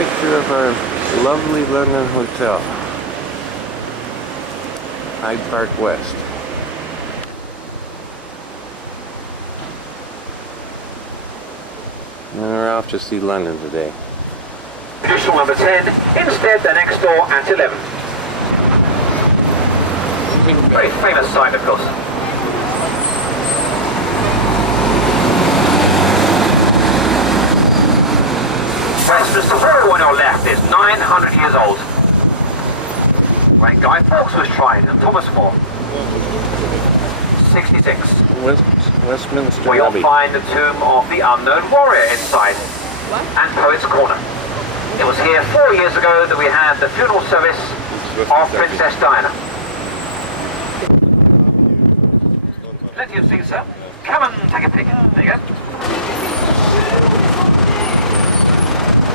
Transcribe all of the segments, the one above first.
picture of our lovely London hotel, Hyde Park West. And we're off to see London today. Additional number 10, instead the next door at 11. Very famous sign, of course. Westminster Hall on your left is 900 years old. When Guy Fawkes was tried and Thomas More. 66. Westminster Where you'll Abbey. find the tomb of the unknown warrior inside. And Poets' Corner. It was here 4 years ago that we had the funeral service of Princess Diana. Plenty of seats, sir. Come and take a peek. There you go.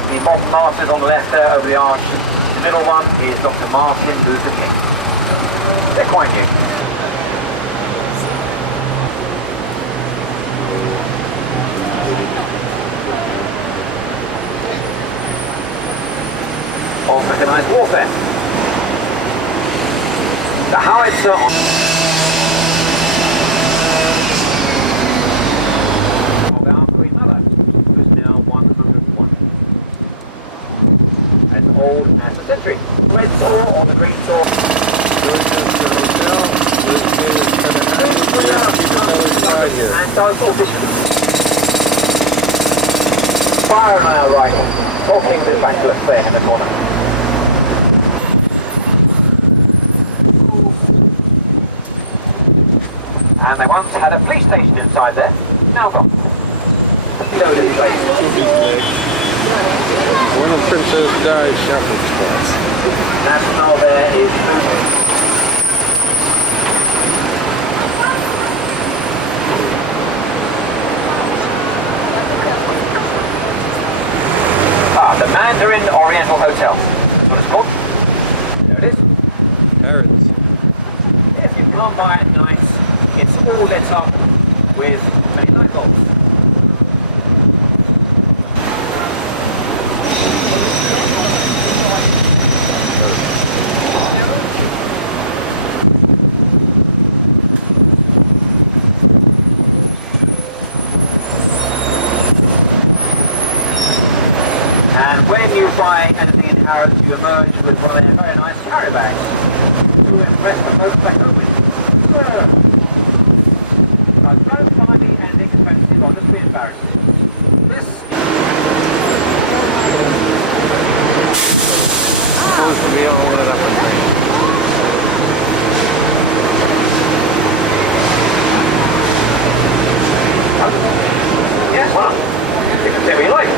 The modern martyrs on the left there over the arch. The middle one is Dr. Martin Luther King. They're quite new. Of mechanized warfare. The howitzer on of our Queen Mother, who is now 101. As old as a century. Red door on the green door. And those officials. Fire on our rifle. Talking to the Bachelor there in the corner. And they once had a police station inside there, now gone. Loaded place. One of Princess Di's shopping spots. And now there is the Mandarin Oriental Hotel. That's what it's called. There it is. Parrots. If you come by at night, it's all lit up with many light bulbs. And when you buy anything in Harrods, you emerge with one of their very nice carry bags to impress the folks back home with. Don't funny and expensive, I'll just be embarrassed. This Supposed to be all lit up and green. yes, well, you can say what you like.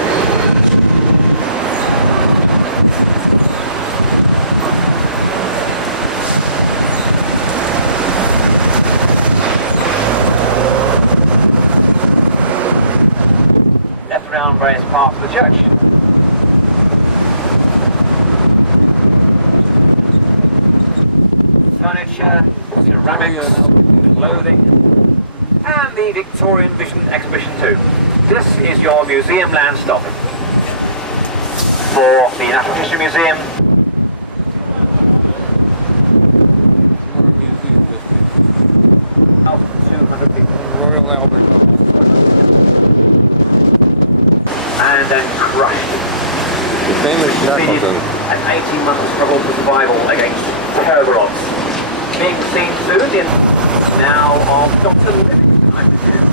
Left around various parts of the church. Furniture, ceramics, clothing, and the Victorian Vision exhibition too. This is your museum land stop. For the Natural History Museum, More museum district. 1,200 people. Royal Albert Hall. And then crushed. The famous Shackleton. An 18-month struggle for survival against terrible odds. Being seen soon in now of Dr. Livingston, I presume.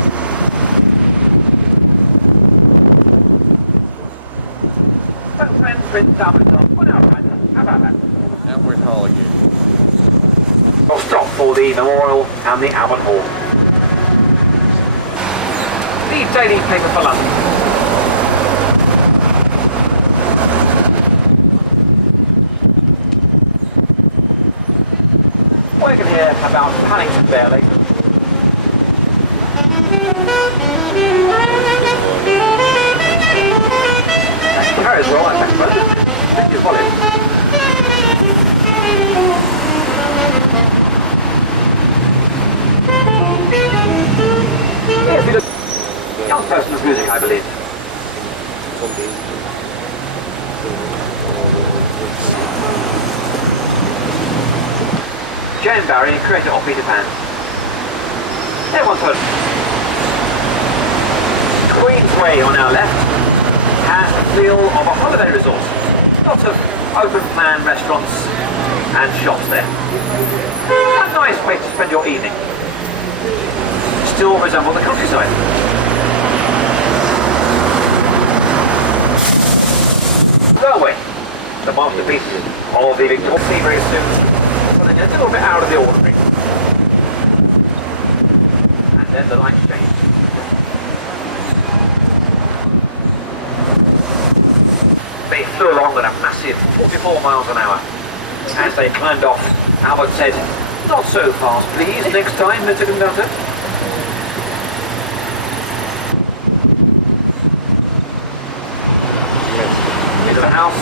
So friend Prince Albert Hall. Well, now, right, how about that? Albert Hall again. We'll stop for the memorial and the Albert Hall. The daily paper for London. We can hear about Paddington Bear later. And carries well, I suppose. This is what it is. Yes, it is. Young person's music, I believe. Jane Barry, creator of Peter Pan. Everyone's heard. Queensway on our left has the feel of a holiday resort. Lots of open plan restaurants and shops there. A nice place to spend your evening. Still resemble the countryside. Railway, the masterpiece of the Victoria. See very soon. Something a little bit out of the ordinary. And then the lights change. They flew along at a massive 44 miles an hour. As they climbed off, Albert said, "Not so fast, please, next time, Mr. Conductor." Into the house.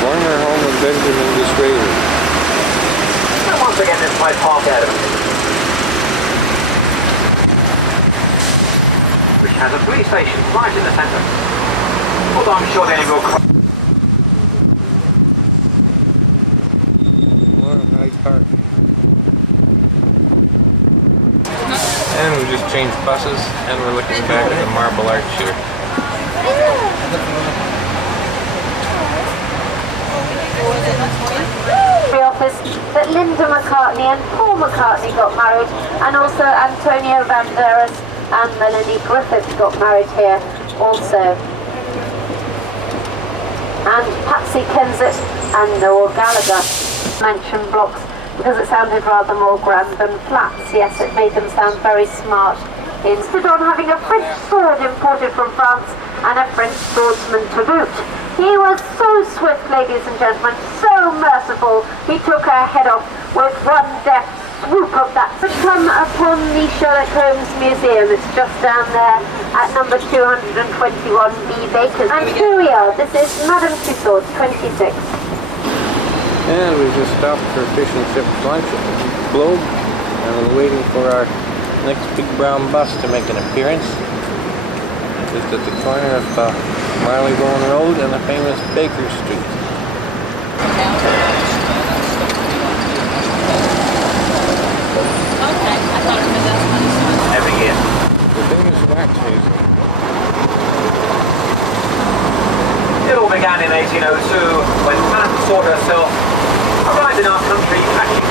Former home of Benjamin Disraeli. And once again, it's my Park Avenue, which has a police station right in the centre. Although I'm sure they will. More Hyde Park. And we just changed buses, and we're looking back at the Marble Arch here. The office that Linda McCartney and Paul McCartney got married, and also Antonio Banderas and Melanie Griffith got married here also. And Patsy Kensit and Noel Gallagher mentioned blocks because it sounded rather more grand than flats. Yes, it made them sound very smart. He insisted on having a French sword imported from France and a French swordsman to boot. He was so swift, ladies and gentlemen, so merciful, he took her head off with one deft swoop of that. To come upon the Sherlock Holmes Museum, it's just down there at number 221B Baker. And here we are, this is Madame Tussauds, 26. And we just stopped for fish and chips lunch at the Globe, and we're waiting for our next big brown bus to make an appearance. Just at the corner of Marylebone Road and the famous Baker Street. Every year. The famous wax music. It all began in 1802 when Madame Tussauds herself arrived in our country actually.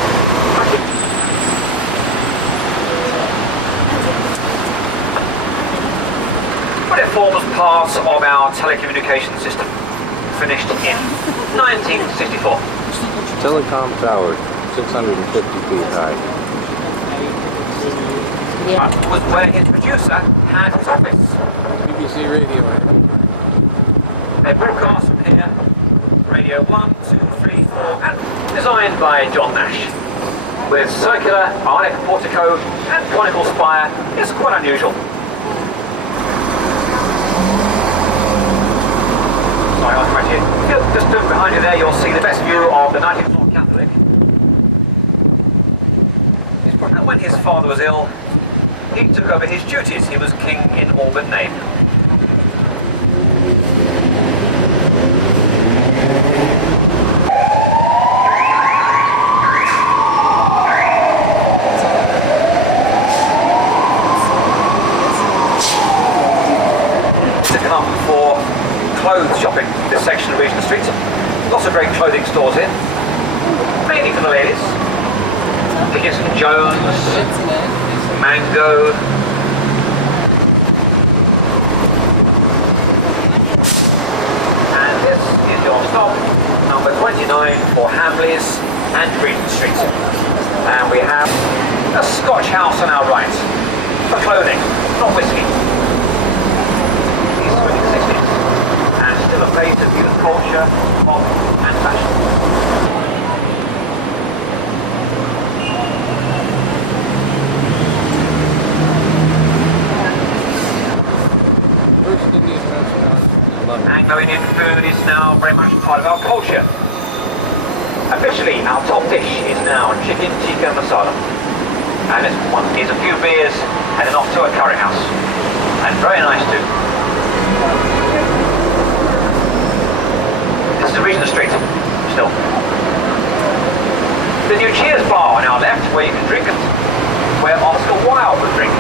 But it forms part of our telecommunication system, finished in 1964. Telecom Tower, 650 feet high. That was where his producer had his office. BBC Radio. They broadcast from here, Radio 1, 2, 3, 4, and designed by John Nash. With circular, Art Deco portico and conical spire, it's quite unusual. Sorry, I'll correct you. Just behind you there, you'll see the best view of the 19th North Catholic. When his father was ill, he took over his duties. He was king in all but name. To come for clothes shopping, this section of Regent Street. Lots of great clothing stores here, mainly for the ladies. Dickinson Jones, Mango. And this is your stop, number 29 for Hamleys and Regent Street. And we have a Scotch house on our right, for clothing, not whiskey. These swinging 60s, and still a place of youth culture, pop and fashion. Anglo-Indian food is now very much part of our culture. Officially Officially, our top dish is now chicken tikka masala. And this one is a few beers and then off to a curry house. And very nice too. This is Regent Street, still. The new Cheers bar on our left, where you can drink it, where Oscar Wilde would drink.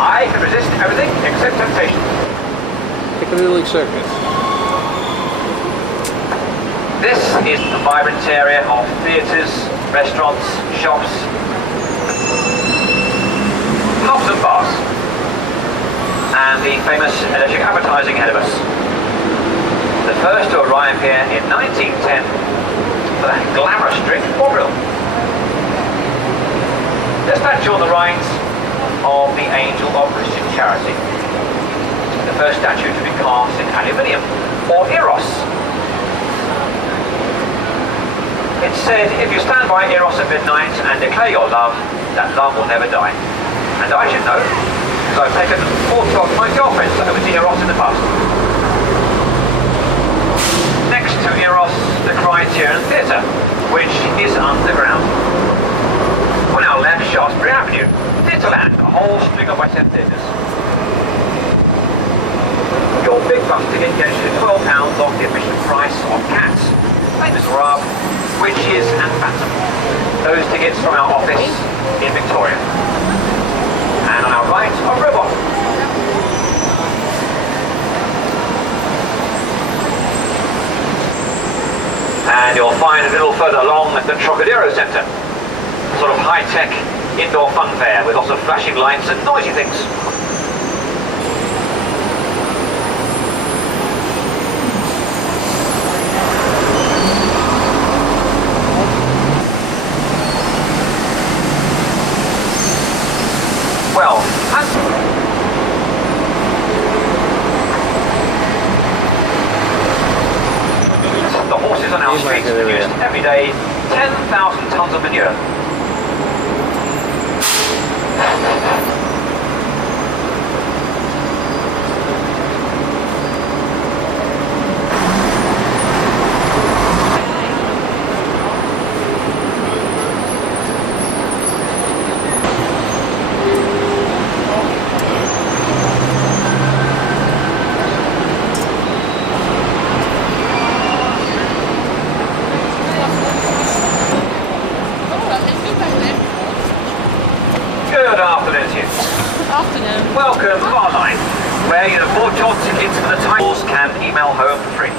I can resist everything except temptation. Piccadilly Circus. This is the vibrant area of theatres, restaurants, shops, pubs and bars, and the famous electric advertising ahead of us. The first to arrive here in 1910 for that glamorous drink, Bovril. The statue on the right of the Angel of Christian Charity. The first statue to be cast in aluminium, or Eros. It's said, if you stand by Eros at midnight and declare your love, that love will never die. And I should know, because I've taken 40 of my girlfriends over to Eros in the past. Next to Eros, the Criterion Theatre, which is underground. On our left, Shaftesbury Avenue, Theatreland, a whole string of West End theatres. Your big bus ticket gets you £12 off the admission price of Cats, Famous Rub, Witches and Phantom. Those tickets from our office in Victoria. And on our right, a robot. And you'll find a little further along at the Trocadero Centre. Sort of high-tech indoor fun fair with lots of flashing lights and noisy things. Well, the horses on our streets produce every day 10,000 tonnes of manure. Good afternoon to you. Afternoon. Welcome to our line, where you have bought your tickets for the titles can email home for free.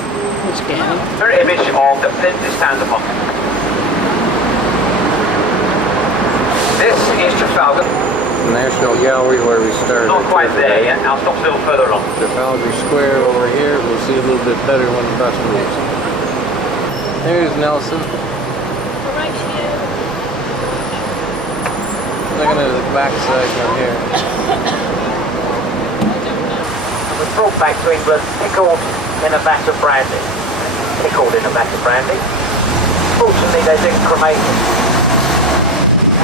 Which game? Very image of the plinth it stands upon. This is Trafalgar. National Gallery where we started. Not quite there yet. I'll stop a little further on. Trafalgar Square over here. We'll see a little bit better when the bus moves. There's Nelson. Right here. Looking at the backside from here. Was brought back to England pickled in a vat of brandy. Pickled in a vat of brandy. Fortunately they didn't cremate it.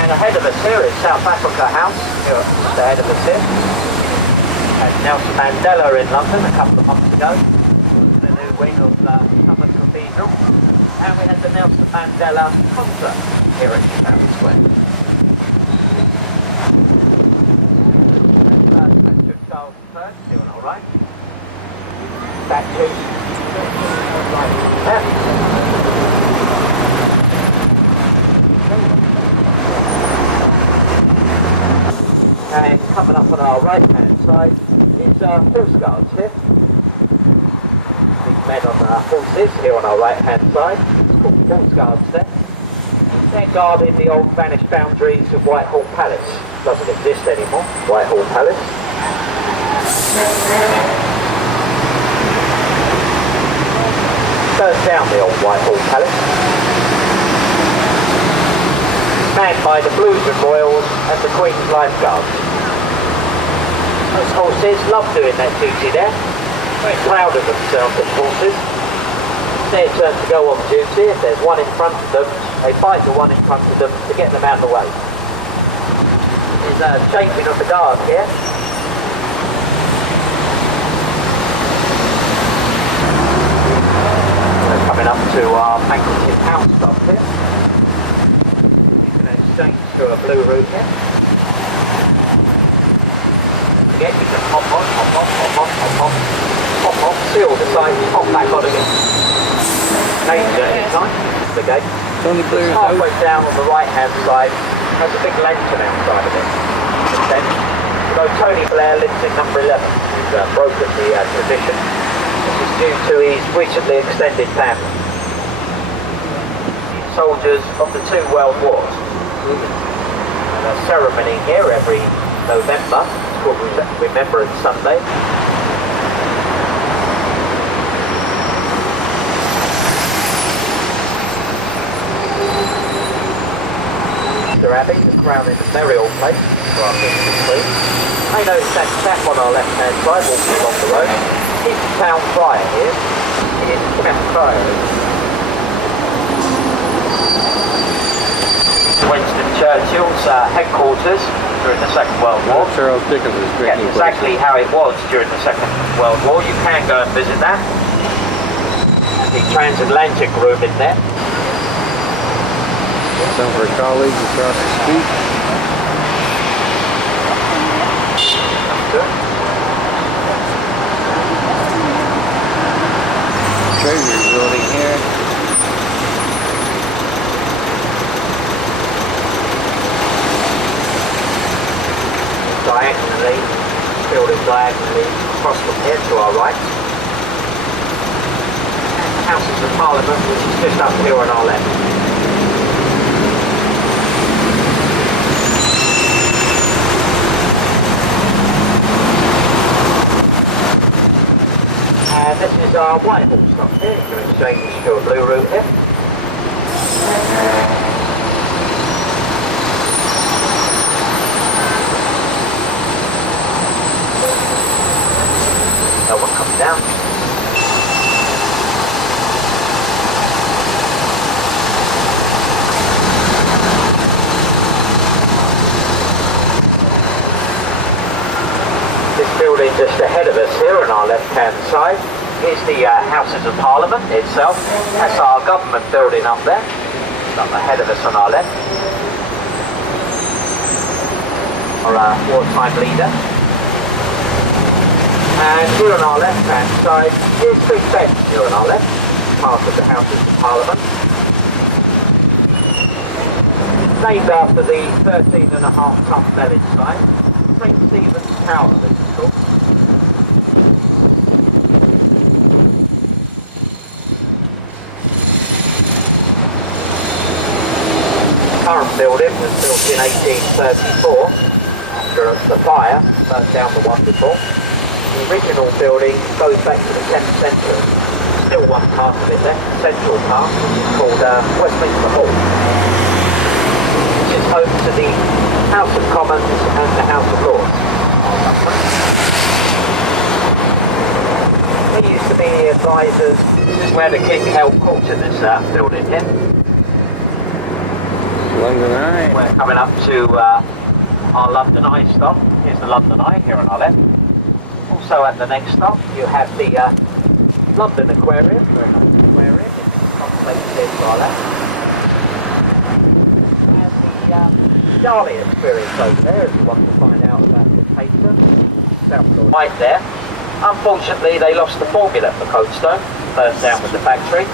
And ahead of us here is South Africa House, here just ahead of us here. And Nelson Mandela in London a couple of months ago. The new wing of Suffolk Cathedral. And we had the Nelson Mandela concert here at Trafalgar Square. Statue of Charles I, here on our right. Statue. And coming up on our right hand side is our horse guards here. These men on horses here on our right hand side. It's called horse guards there. They're guarding the old vanished boundaries of Whitehall Palace. Doesn't exist anymore, Whitehall Palace. Burnt down the old Whitehall Palace. Manned by the Blues and Royals and the Queen's Lifeguards. Those horses love doing that duty there. Very proud of themselves, as horses. It's their turn to go on duty. If there's one in front of them, they fight the one in front of them to get them out of the way. There's a changing of the guard here. A couple coming up to our banqueting house stop here. You can exchange to a blue room here. Again, you can hop on, hop off, hop on, hop off, hop off, seal the side, hop back on again. Change at any time, the gate. Tony Blair's house. Halfway down on the right hand side has a big lantern outside of it. Then, although Tony Blair lives in number 11, he's broken the tradition. This is due to his recently extended family. Soldiers of the two world wars. And a ceremony here every November, it's called Remembrance Sunday. Abbey, the crown in the burial place for our ministry. I notice that chap on our left hand side walking along the road. He's the town crier here. He is the town crier. Winston Churchill's headquarters during the Second World War. Charles Dickens' Yeah, drinking exactly how it was during the Second World War. You can go and visit that. The transatlantic room in there. Some of our colleagues across the street. Good. Treasury building here. Diagonally, building diagonally across from here to our right. Houses of Parliament, which is just up here on our left. And this is our Whitehall stop here. You can exchange to a blue room here. No one comes down. This building just ahead of us here on our left-hand side is the Houses of Parliament itself. That's our government building up there, up ahead of us on our left. Our wartime leader. And here on our left-hand side is Big Ben, here on our left, part of the Houses of Parliament. Named after the 13.5-ton bell inside. St. Stephen's Tower, this is called. Current building was built in 1834 after the fire burnt down the one before. The original building goes back to the 10th century. Still one part of it there, central part, called Westminster Hall, which is home to the House of Commons and the House of Lords. They used to be the advisors. This is where the King held court in this building here. London Eye. We're coming up to our London Eye stop. Here's the London Eye here on our left. Also at the next stop you have the London Aquarium, very nice aquarium. It's contemplated here to our left. And the Dali experience over there if you want to find out about the patron. Right there. Unfortunately they lost the formula for Coldstone, burnt down with the factory.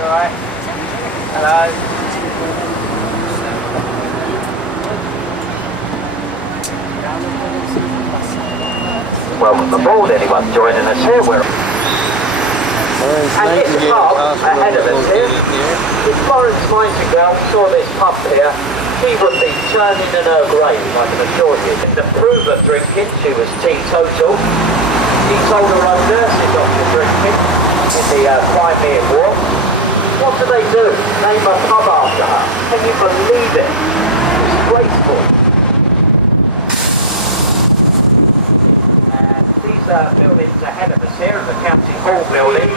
Alright. Hello. Welcome aboard anyone joining us here. And here's the pub ahead of us here. If Florence Nightingale saw this pub here, she would be turning in her grave, I can assure you. In the proof of drinking, she was teetotal. She told her own nurses off to drinking in the Crimean War. What do? Name a pub after her. Can you believe it? Disgraceful. Buildings ahead of us here are the County Hall buildings.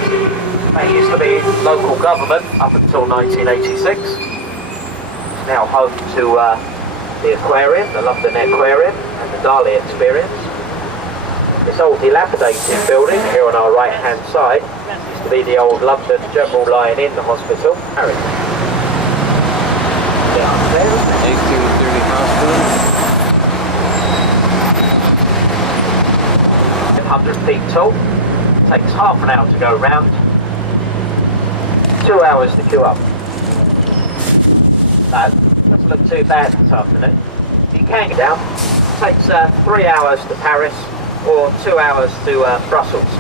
They used to be local government up until 1986. It's now home to the aquarium, the London Aquarium and the Dali Experience. This old dilapidated building here on our right hand side is to be the old London General Lying In Hospital, Harry. Downstairs. 1830 hospital. 100 feet tall. Takes half an hour to go round. 2 hours to queue up. No, doesn't look too bad this afternoon. You can get down. Takes 3 hours to Paris or 2 hours to Brussels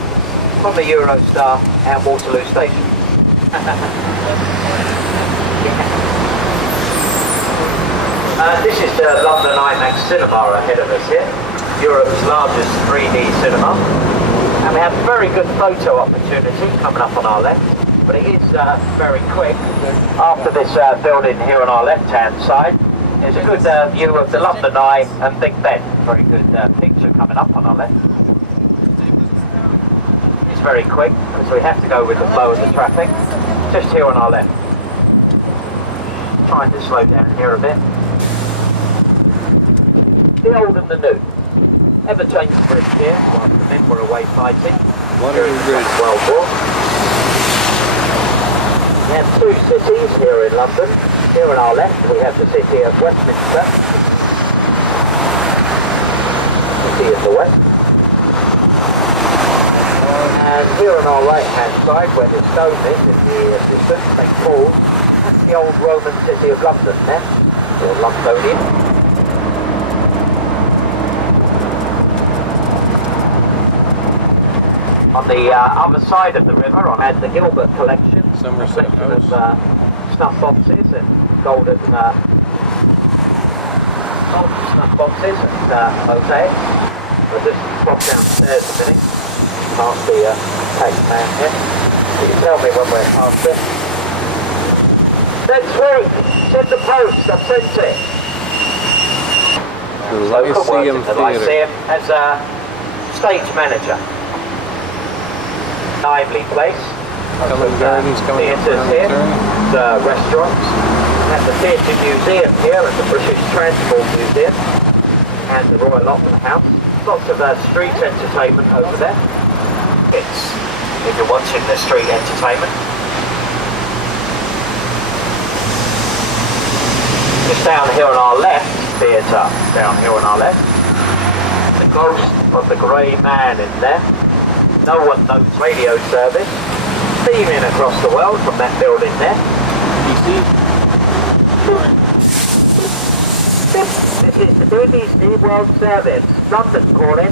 from the Eurostar and Waterloo Station. This is the London IMAX cinema ahead of us here, Europe's largest 3D cinema. And we have a very good photo opportunity coming up on our left, but it is very quick. After this building here on our left-hand side, there's a good view of the London Eye and Big Ben. Very good picture coming up on our left. It's very quick, because we have to go with the flow of the traffic. Just here on our left. Trying to slow down here a bit. The old and the new. Ever-changing bridge here, while the men were away fighting. Wonderful bridge. World War. We have two cities here in London. Here on our left we have the city of Westminster. City of the West. And here on our right hand side where the stone is in the distance, St. Paul's, that's the old Roman city of London there, or Londonian. On the other side of the river, I had the Gilbert collection, Somerset collection of House. snuff boxes and golden snuff boxes and mosaics. We'll just pop downstairs a minute, past the cake man here. You can tell me when we're past it. Next week, send the post, I've sent it. The Local work Lyceum in the Theatre. Lyceum as a stage manager. Lively place. Covent Garden's coming up Theatres around here, the turn. the restaurants, and the Theatre Museum here, and the British Transport Museum, and the Royal Opera House. Lots of street entertainment over there. It's if you're watching the street entertainment. Just down here on our left, theatre, down here on our left, the ghost of the Grey Man in there. No one knows radio service, beaming across the world from that building there. This is the BBC World Service, London calling.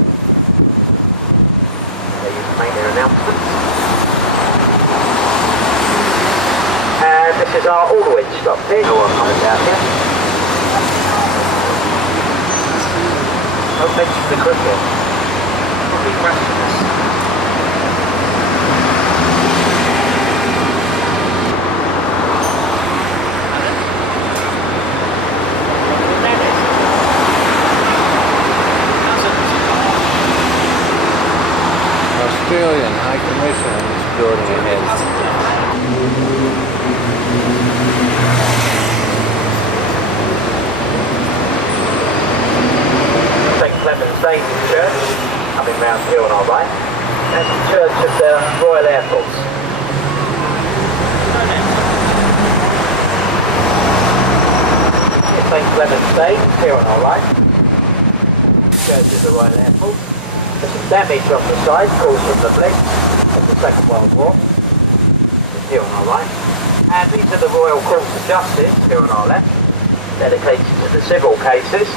There you can make their announcements. And this is our Aldwych stop here. No one coming down here. Don't mention the cricket. Probably crashing this. Australian High Commission in this building ahead. St. Clement's Day Church, coming round here on our right. That's the Church of the Royal Air Force. St. Clement's Day, here on our right. Church of the Royal Air Force. There's some damage on the side, caused from the blitz of the Second World War. Here on our right. And these are the Royal Courts of Justice, here on our left, dedicated to the civil cases.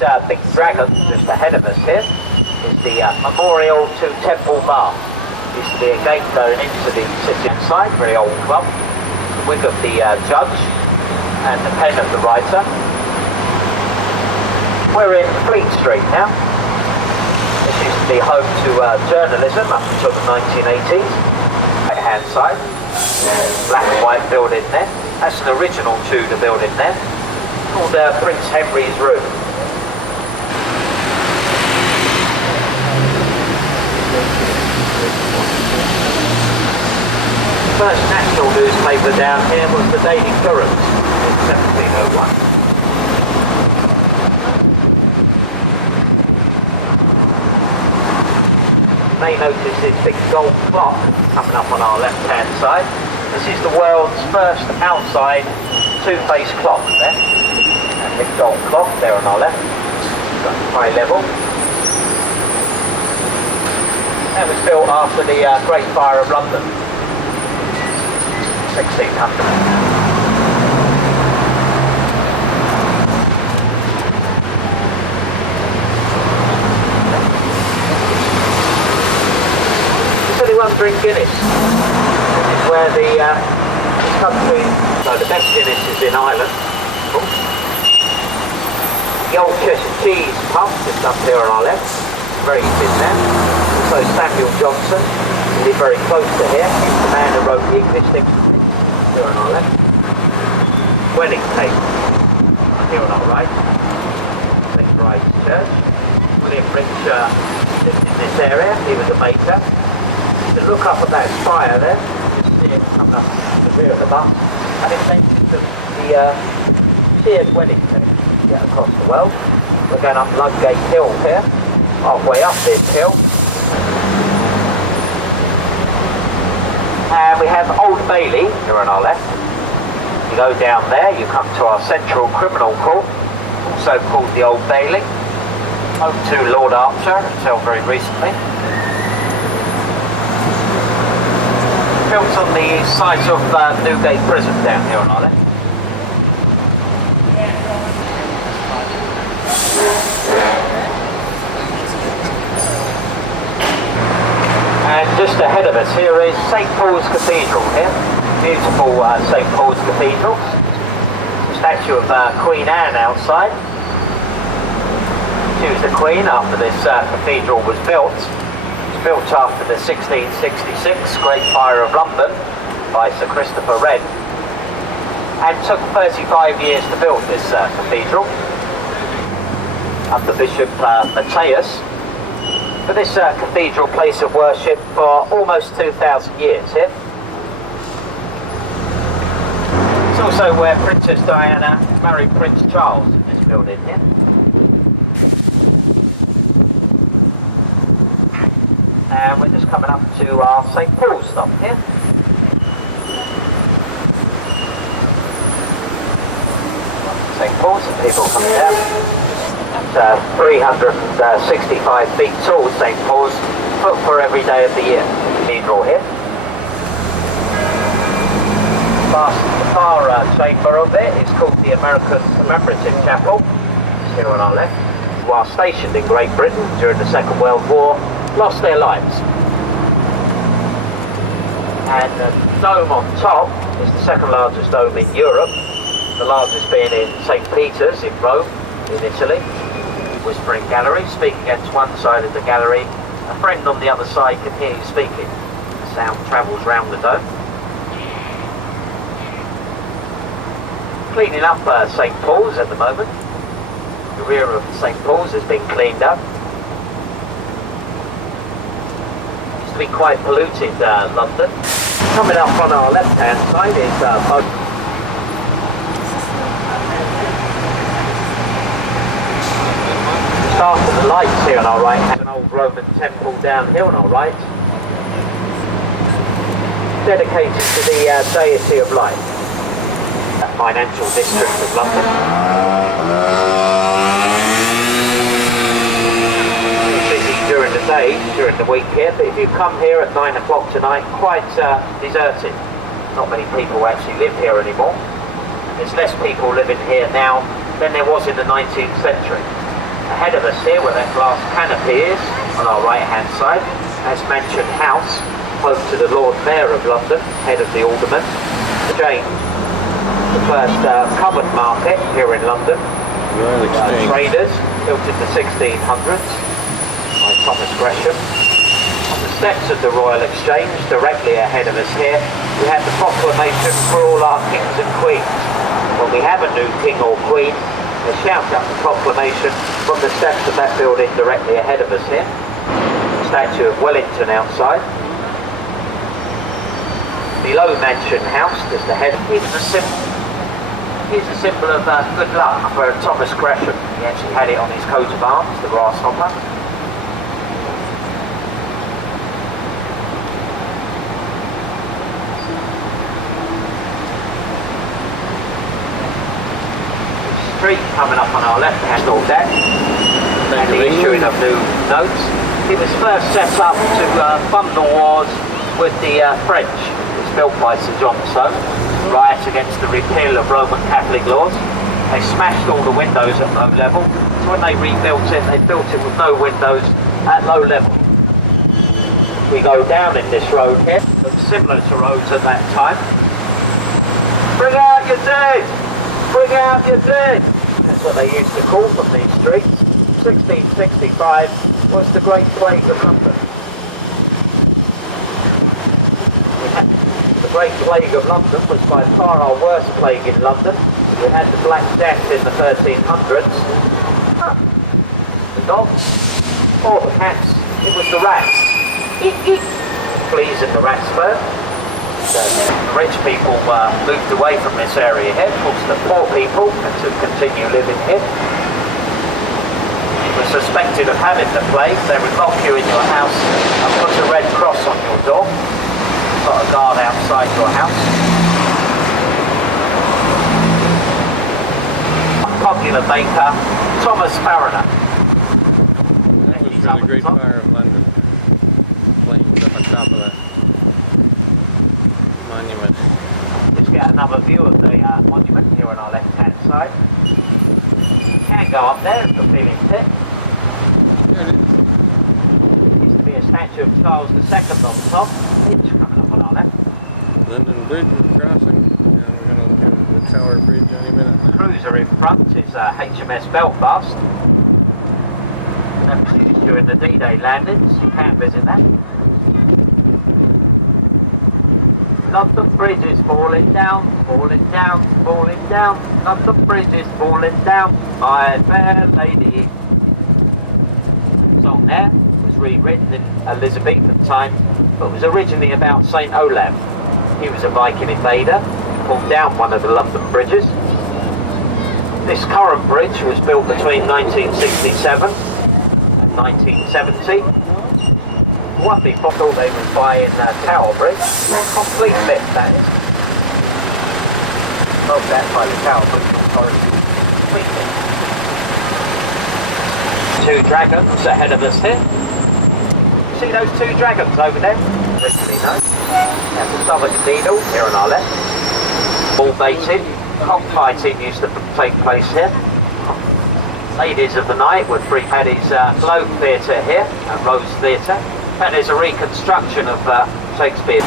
This big dragon just ahead of us here is the memorial to Temple Bar. Used to be a gate going into the city inside, very old club. The wig of the judge and the pen of the writer. We're in Fleet Street now. This used to be home to journalism up until the 1980s. Right hand side, black and white building there. That's an original Tudor building there, called Prince Henry's Room. The first national newspaper down here was the Daily Courant in 1701. may notice this big gold clock coming up on our left-hand side. This is the world's first outside two-phase clock there. That big gold clock there on our left. Got high level. That was built after the Great Fire of London, 1600. Drink Guinness. This is where the country, no, the best Guinness is in Ireland. Ooh. The old Cheshire Cheese pub just up here on our left, very thin there. Also Samuel Johnson, who live very close to here. He's the man who wrote the English dictionary, here on our left. Wedding cake, here on our right. St. Bride's Church. William Rich lived in this area, he was a baker. To look up at that spire there, you see it coming up the rear of the bus, and it mentions the Sears wedding cake to get across the world. We're going up Ludgate Hill here, halfway up this hill. And we have Old Bailey here on our left. You go down there, you come to our Central Criminal Court, also called the Old Bailey, home to Lord Archer until very recently. Built on the site of Newgate Prison down here on our left. And just ahead of us here is St. Paul's Cathedral here. Beautiful St. Paul's Cathedral. Statue of Queen Anne outside. She was the Queen after this cathedral was built. Built after the 1666 Great Fire of London by Sir Christopher Wren, and took 35 years to build this cathedral under Bishop Matthias. For this cathedral place of worship for almost 2,000 years here. It's also where Princess Diana married Prince Charles in this building here. And we're just coming up to our St. Paul's stop here. St. Paul's, and people coming down. It's 365 feet tall, St. Paul's, put for every day of the year. Cathedral here. Past the far chamber of it is called the American Commemorative Chapel. It's here on our left. Who are stationed in Great Britain during the Second World War, lost their lives. And the dome on top is the second largest dome in Europe, the largest being in St. Peter's in Rome, in Italy. Whispering gallery, speak against one side of the gallery, a friend on the other side can hear you speaking. The sound travels round the dome. Cleaning up St. Paul's at the moment. The rear of St. Paul's has been cleaned up. To be quite polluted, London. Coming up on our left-hand side is start of the lights here on our right. An old Roman temple down here on our right, dedicated to the deity of light. The financial district of London. During the day, during the week here, but if you come here at 9 o'clock tonight, quite deserted. Not many people actually live here anymore. There's less people living here now than there was in the 19th century. Ahead of us here, where that glass canopy is, on our right hand side, as Mansion House, home to the Lord Mayor of London, head of the Aldermen, James. The first covered market here in London. Traders, built in the 1600s. By Thomas Gresham. On the steps of the Royal Exchange, directly ahead of us here, we have the proclamation for all our kings and queens. When we have a new king or queen, they shout out the proclamation from the steps of that building directly ahead of us here. The statue of Wellington outside. Below Mansion House, just ahead, here's a symbol of good luck for Thomas Gresham. He actually had it on his coat of arms, the grasshopper. Street coming up on our left-hand deck. And the issuing of new notes. It was first set up to fund the wars with the French. It was built by Sir John Soane, riots against the repeal of Roman Catholic laws. They smashed all the windows at low level, so when they rebuilt it, they built it with no windows at low level. We go down in this road here, looks similar to roads at that time. Bring out your dead! Bring out your dead! That's what they used to call from these streets. 1665 was the Great Plague of London. The Great Plague of London was by far our worst plague in London. We had the Black Death in the 1300s. The dogs, or the cats, it was the rats. Eek, eek. Fleas in the rats first. The rich people moved away from this area here. Of course, the poor people had to continue living here. Were suspected of having the plague, they would lock you in your house and put a red cross on your door, put a guard outside your house. Popular baker, Thomas Fariner. That was for the Great Fire of London. Flames up on top of that monument. Let's get another view of the monument here on our left-hand side. You can go up there if you're feeling fit. There it is. Used to be a statue of Charles II on top. It's coming up on our left. London Bridge we're crossing, and we're going to look at the Tower Bridge any minute now. Cruiser in front is HMS Belfast. That was used during the D-Day landings. You can visit that. London Bridge is falling down, falling down, falling down. London Bridge is falling down, my fair lady. The song there was rewritten in Elizabethan times, but was originally about St. Olaf. He was a Viking invader, pulled down one of the London bridges. This current bridge was built between 1967 and 1970. What before they was buying Tower Bridge, complete myth that is. Not that by the Tower Bridge Authority, complete myth. Two dragons ahead of us here. See those two dragons over there? Originally known as the Southwark Cathedral here on our left. Bull baiting, cockfighting used to take place here. Ladies of the Night with Free Paddy's Globe Theatre here and Rose Theatre. And there's a reconstruction of Shakespeare.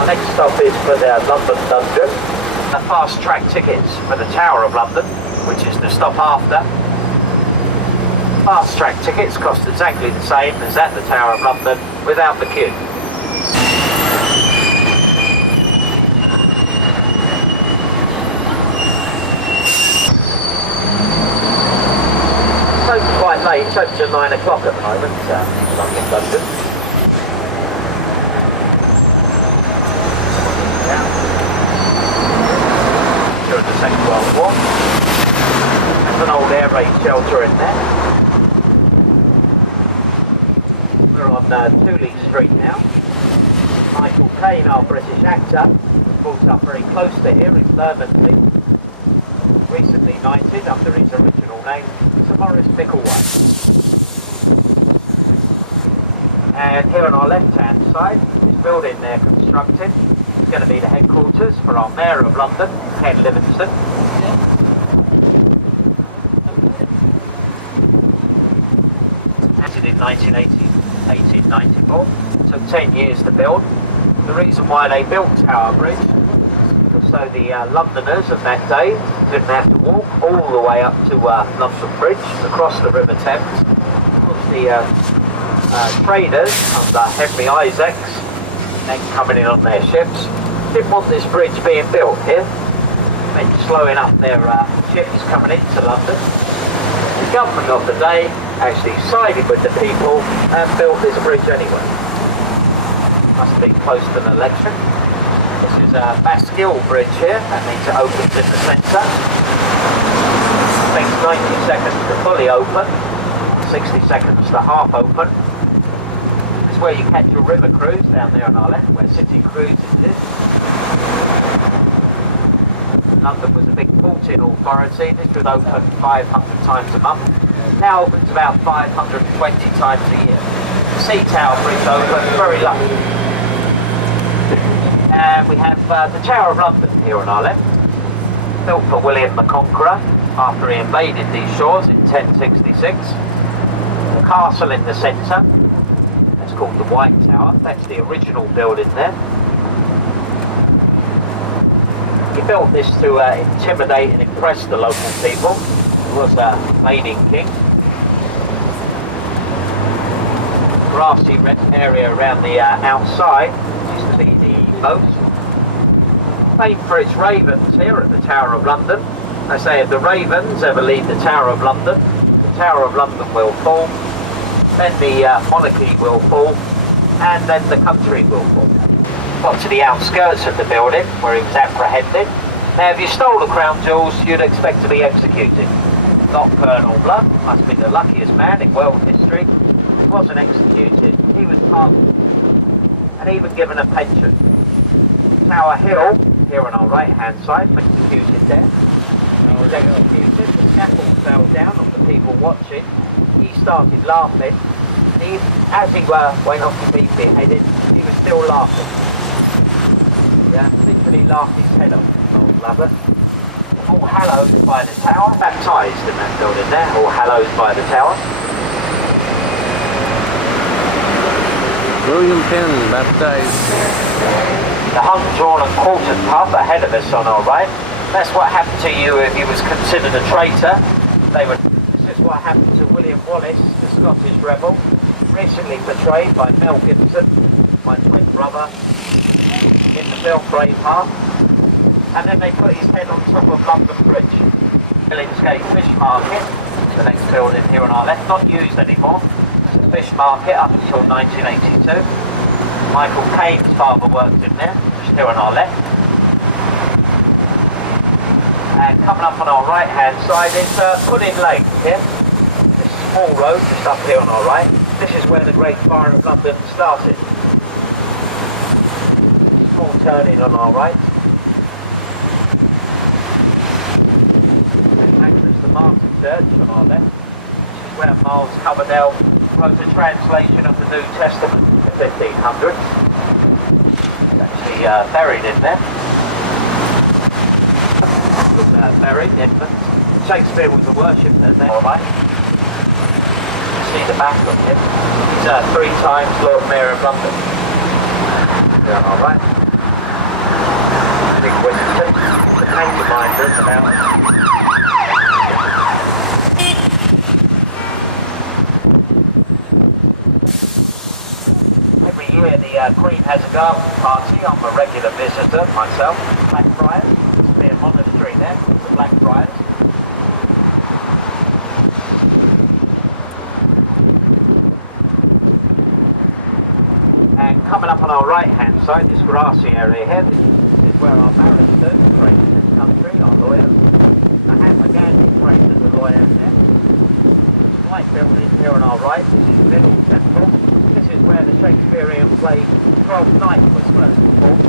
Our next stop is for the London Dungeon. The fast track tickets for the Tower of London, which is the stop after. Fast track tickets cost exactly the same as at the Tower of London without the queue. It's open quite late, it's open till 9 o'clock at the moment, London Dungeon. During the Second World War. There's an old air raid shelter in there. We're on Tooley Street now. Michael Caine, our British actor, was brought up very close to here in Bermondsey. Recently knighted under his original name, Sir Maurice Micklewhite. And here on our left-hand side, this building they're constructing is going to be the headquarters for our Mayor of London, Ken Livingstone. Acted in 1894, took 10 years to build. The reason why they built Tower Bridge was so the Londoners of that day didn't have to walk all the way up to London Bridge, across the River Thames. Of course, the traders under Henry Isaacs, then coming in on their ships, didn't want this bridge being built here. It meant slowing up their ships coming into London. The government of the day actually sided with the people and built this bridge anyway. Must be close to an election. This is Bastille Bridge here, that means it opens in the centre. It takes 90 seconds to fully open, 60 seconds to half open. This is where you catch your river cruise, down there on our left, where City Cruises is. London was a big porting authority, this would open 500 times a month. Now opens about 520 times a year. The Sea Tower Bridge open, very lucky. And we have the Tower of London here on our left, built for William the Conqueror after he invaded these shores in 1066. The castle in the centre, it's called the White Tower, that's the original building there. He built this to intimidate and impress the local people. He was a invading king. Grassy red area around the outside used to be the moat. Famed for its ravens here at the Tower of London. They say if the ravens ever leave the Tower of London, the Tower of London will fall, then the monarchy will fall, and then the country will fall. Got to the outskirts of the building where he was apprehended. Now if you stole the crown jewels, you'd expect to be executed. Not Colonel Blood, must be the luckiest man in world history. He wasn't executed, he was pardoned and even given a pension. Tower Hill, here on our right hand side, executed there. He was executed, the scaffold fell down on the people watching. He started laughing. As he went off to be beheaded, he was still laughing. Yeah, literally laughed his head off, old lover. All Hallows by the Tower, baptised in that building there, All Hallows by the Tower. William Penn, baptized. The hung, drawn and quartered pub ahead of us on our right. That's what happened to you if you was considered a traitor. This is what happened to William Wallace, the Scottish rebel, recently portrayed by Mel Gibson, my twin brother, in the film Braveheart. And then they put his head on top of London Bridge. Billingsgate Fish Market, the next building here on our left, not used anymore. It's a fish market up until 1982. Michael Caine's father worked in there, just here on our left. And coming up on our right hand side is Pudding Lake here. This is Small Road, just up here on our right. This is where the Great Fire of London started. Small turning on our right. And Magnus the Martyr Church on our left. This is where Miles Coverdale wrote a translation of the New Testament in the 1500s. It's actually buried in there. Buried in there. Shakespeare was a worshipper there, alright. You see the back of him. He's 3 times Lord Mayor of London. Yeah, alright. Big Winston. The paint reminders about every year the Queen has a garden party. I'm a regular visitor myself. Blackfriars. There's be a monastery there. It's the Blackfriars. And coming up on our right hand side, this grassy area here, this is where our barristers trained in this country, our lawyers. Mahatma Gandhi trained as a lawyer there. White building here on our right, this is Middle Temple. This is where the Shakespearean play Twelfth Night was first performed.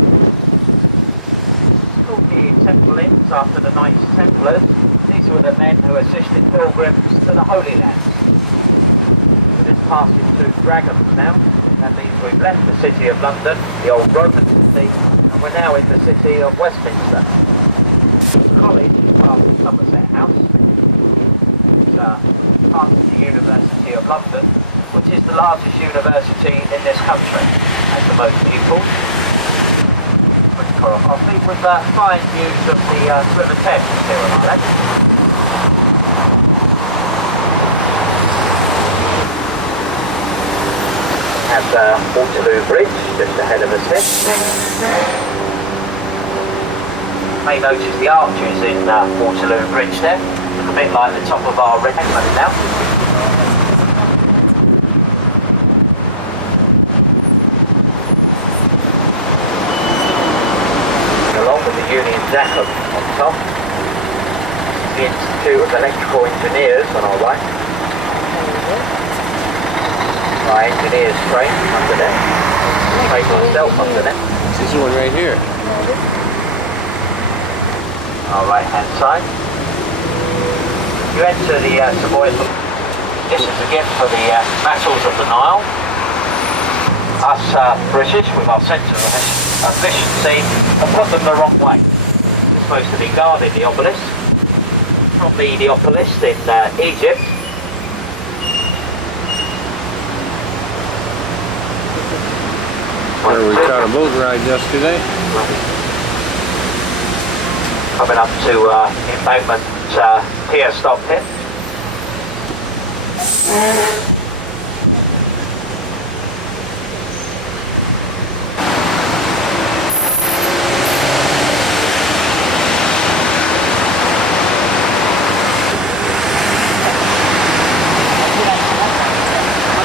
It's called the Temple Inns after the Knights Templars. These were the men who assisted pilgrims to the Holy Land. So this passes through Dragons now. That means we've left the city of London, the old Roman city, and we're now in the city of Westminster. College is part of Somerset House. It's part of the University of London, which is the largest university in this country, has the most pupils. Quick pour of coffee with fine views of the River Thames here on our left. Have Waterloo Bridge just ahead of us here. You may notice the arches in Waterloo Bridge there. Look a bit like the top of our red helmet now. Along with the Union Jack on top. The Institute of Electrical Engineers on our right. My engineer's train under there. Train myself under there. This is one right here. our right hand side. You enter the Savoy. This is a gift for the Battles of the Nile. Us British, with our sense of efficiency, have put them the wrong way. We're supposed to be guarding the obelisk. From the obelisk in Egypt. Where we caught a boat ride yesterday. Coming up to Embankment Pier stop here.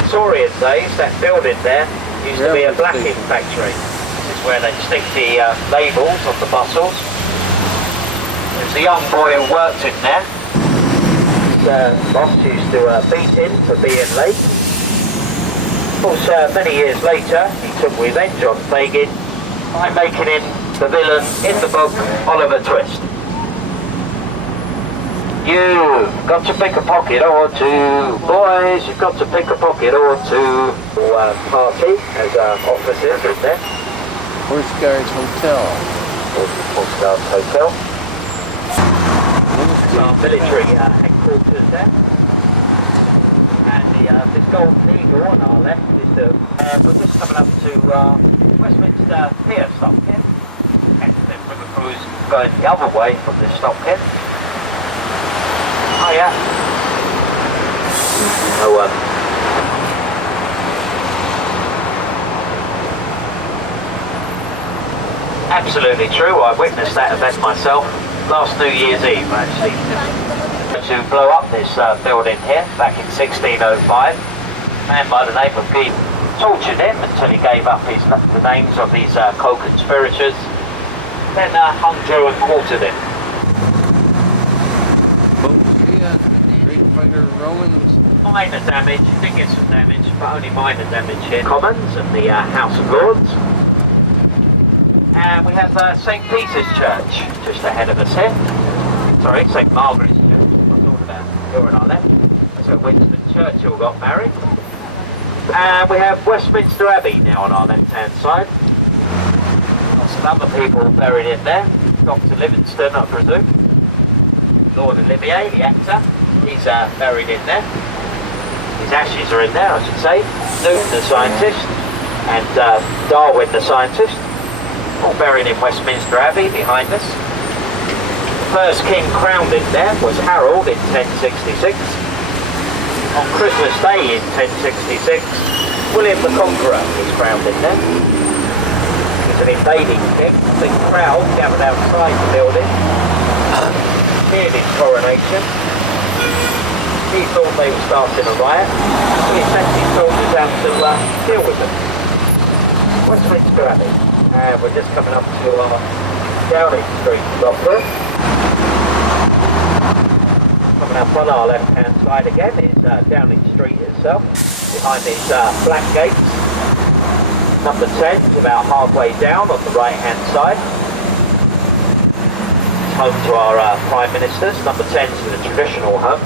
Victorian days, that building there used to be a blacking factory. This is where they stick the labels on the bottles. There's a young boy who worked in there. His boss used to beat him for being late. Of course, many years later, he took revenge on Fagin by making him the villain in the book Oliver Twist. You've got to pick a pocket or two, boys, you've got to pick a pocket or two. Party as officers in there. Horse Guards Hotel. Horse Guards Hotel. Our military headquarters there. And this Golden Eagle on our left is the, we're just coming up to Westminster Pier stop here. And then River Cruise going the other way from this stop here. Oh yeah. Absolutely true. I witnessed that event myself last New Year's Eve actually. To blow up this building here back in 1605. A man by the name of Guy tortured him until he gave up the names of these co-conspirators. Then hung, drew and quartered him. Great fighter Romans. Minor damage, did get some damage, but only minor damage here. Commons and the House of Lords. And we have St. Peter's Church just ahead of us here. Sorry, St. Margaret's Church. What's all about here on our left. That's where Winston Churchill got married. And we have Westminster Abbey now on our left-hand side. Lots of other people buried in there. Dr. Livingston, I presume. Lord Olivier, the actor. He's buried in there. His ashes are in there, I should say. Newton, the scientist, and Darwin, the scientist, all buried in Westminster Abbey behind us. The first king crowned in there was Harold in 1066. On Christmas Day in 1066, William the Conqueror was crowned in there. He was an invading king. A big crowd gathered outside the building, cheered his coronation. He thought they were starting a riot, so he sent his soldiers out to deal with them. Westminster Abbey, and we're just coming up to Downing Street stop there. Coming up on our left-hand side again is Downing Street itself, behind these black gates. Number 10 is about halfway down on the right-hand side. It's home to our Prime Ministers. Number 10 is the traditional home.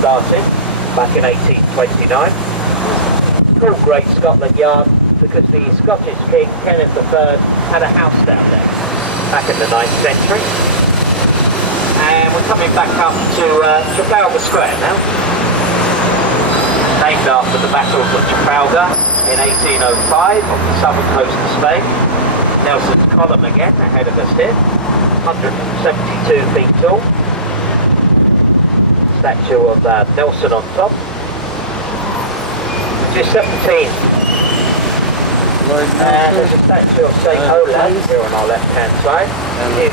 Started back in 1829. It's called Great Scotland Yard because the Scottish King Kenneth III had a house down there back in the 9th century. And we're coming back up to Trafalgar Square now. Named after the battles of Trafalgar in 1805 on the southern coast of Spain. Nelson's Column again ahead of us here, 172 feet tall. Statue of Nelson on top. Just 17. And there's a statue of St. Olaf here on our left-hand side. And Here's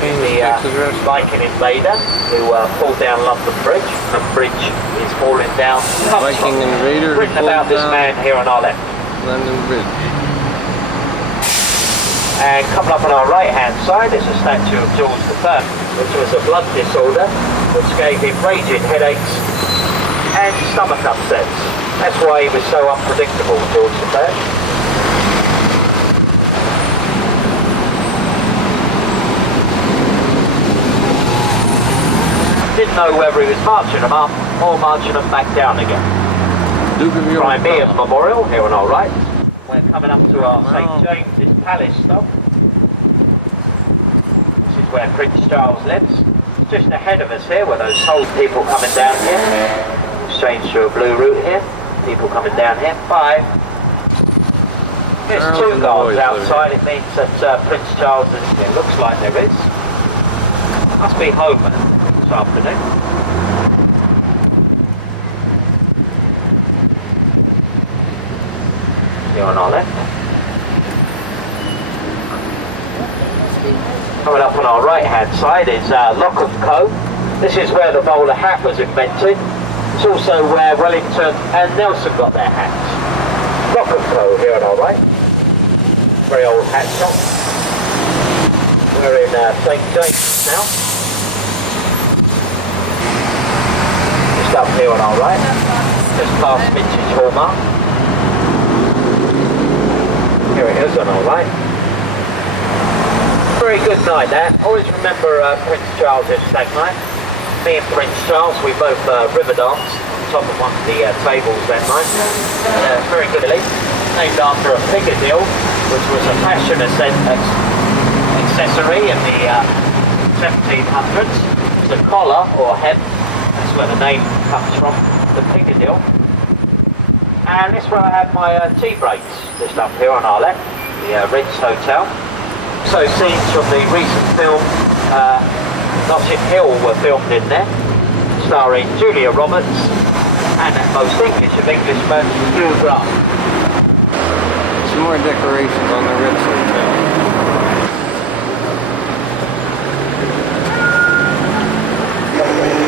the Viking invader who pulled down London Bridge. The bridge is falling down. Viking invader who Written pulled about this down man here on our left. London Bridge. And coming up on our right-hand side is a statue of George III, which was a blood disorder which gave him raging headaches and stomach upsets. That's why he was so unpredictable, George III. didn't know whether he was marching them up or marching them back down again. Duke of York. Crimean Memorial, here on our right. We're coming up to our St James's Palace stop. This is where Prince Charles lives. Just ahead of us here were those old people coming down here. Changed to a blue route here. People coming down here. 5. There's Charles 2 and the guards boys outside. It means that Prince Charles is, it looks like there is. Must be home this afternoon. Here on our left. Coming up on our right hand side is Lock of Co. This is where the bowler hat was invented. It's also where Wellington and Nelson got their hats. Lock of Co here on our right. Very old hat shop. We're in St James now. Just up here on our right. Just past Vintage Hallmark. Here it is on our right. Very good night there. Always remember Prince Charles' stag night. Me and Prince Charles, we both river danced on top of one of the tables that night. Very good elite. Named after a picadillo, which was a fashion accessory in the 1700s. It's a collar or hem. That's where the name comes from, the picadillo. And this is where I had my tea breaks, just up here on our left, the Ritz Hotel. So scenes from the recent film Notting Hill were filmed in there, starring Julia Roberts and that most English of Englishmen, Hugh Grant. Some more decorations on the Ritz Hotel.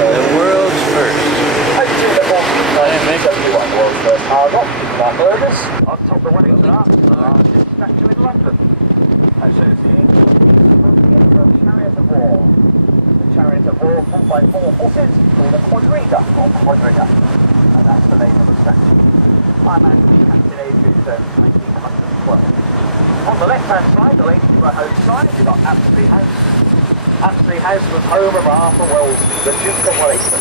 The world's first. On top of Wellington largest statue in London. Associated with the Emperor's Chariot of War. The Chariot of War pulled by 4 horses called a quadriga or quadriga. And that's the name of the statue. I'm Anthony Captain Adrian 1912. On the left hand side, the Ladiesborough House side, you've got Apsley House. Apsley House was home of Arthur Wellesley, the Duke of Wellington,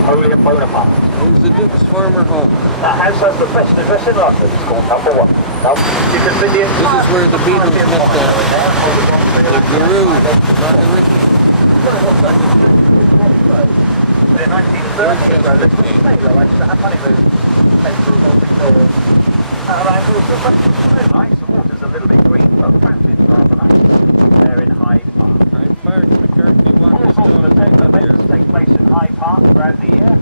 Napoleon Bonaparte. It was the Duke's former home. That house has the best address in London. It's called number 1. Now, you can see the This is where the Beatles met the Guru, Rodney Rickey. In 1930, the sailor likes to have honeymoon. Pencils on Victoria. Around the nice, the water's a little bit green, but the fact is rather nice. They're in Hyde Park. Hyde Park, McCarthy Walk All is sorts still of events take place in Hyde Park throughout the year.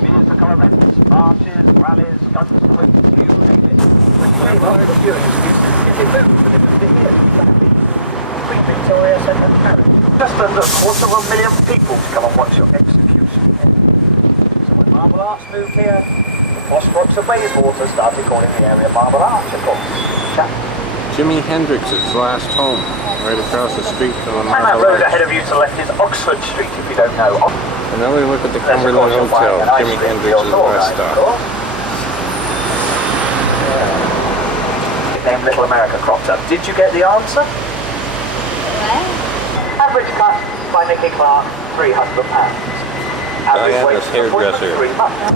Musical events, marches, rallies, guns, whips, you name it. When you leave off the viewing, you can move, but it was here, exactly. Queen Victoria sent a carriage. Just under 250,000 people to come and watch your execution. So when Marble Arch moved here, the posh blocks of Bayswater started calling the area Marble Arch, of course. Jimi Hendrix's last home, right across the street from the And that Marble road ahead Arch. of you to the left is Oxford Street, if you don't know. And now we look at the There's, of Cumberland course, you'll Hotel, find an ice Jimi cream Hendrix's deal last sorted, of stop. course. Named Little America cropped up. Did you get the answer? Average cut by Nicky Clark, £300. Average Diana's wait for appointment, hairdresser. 3 months.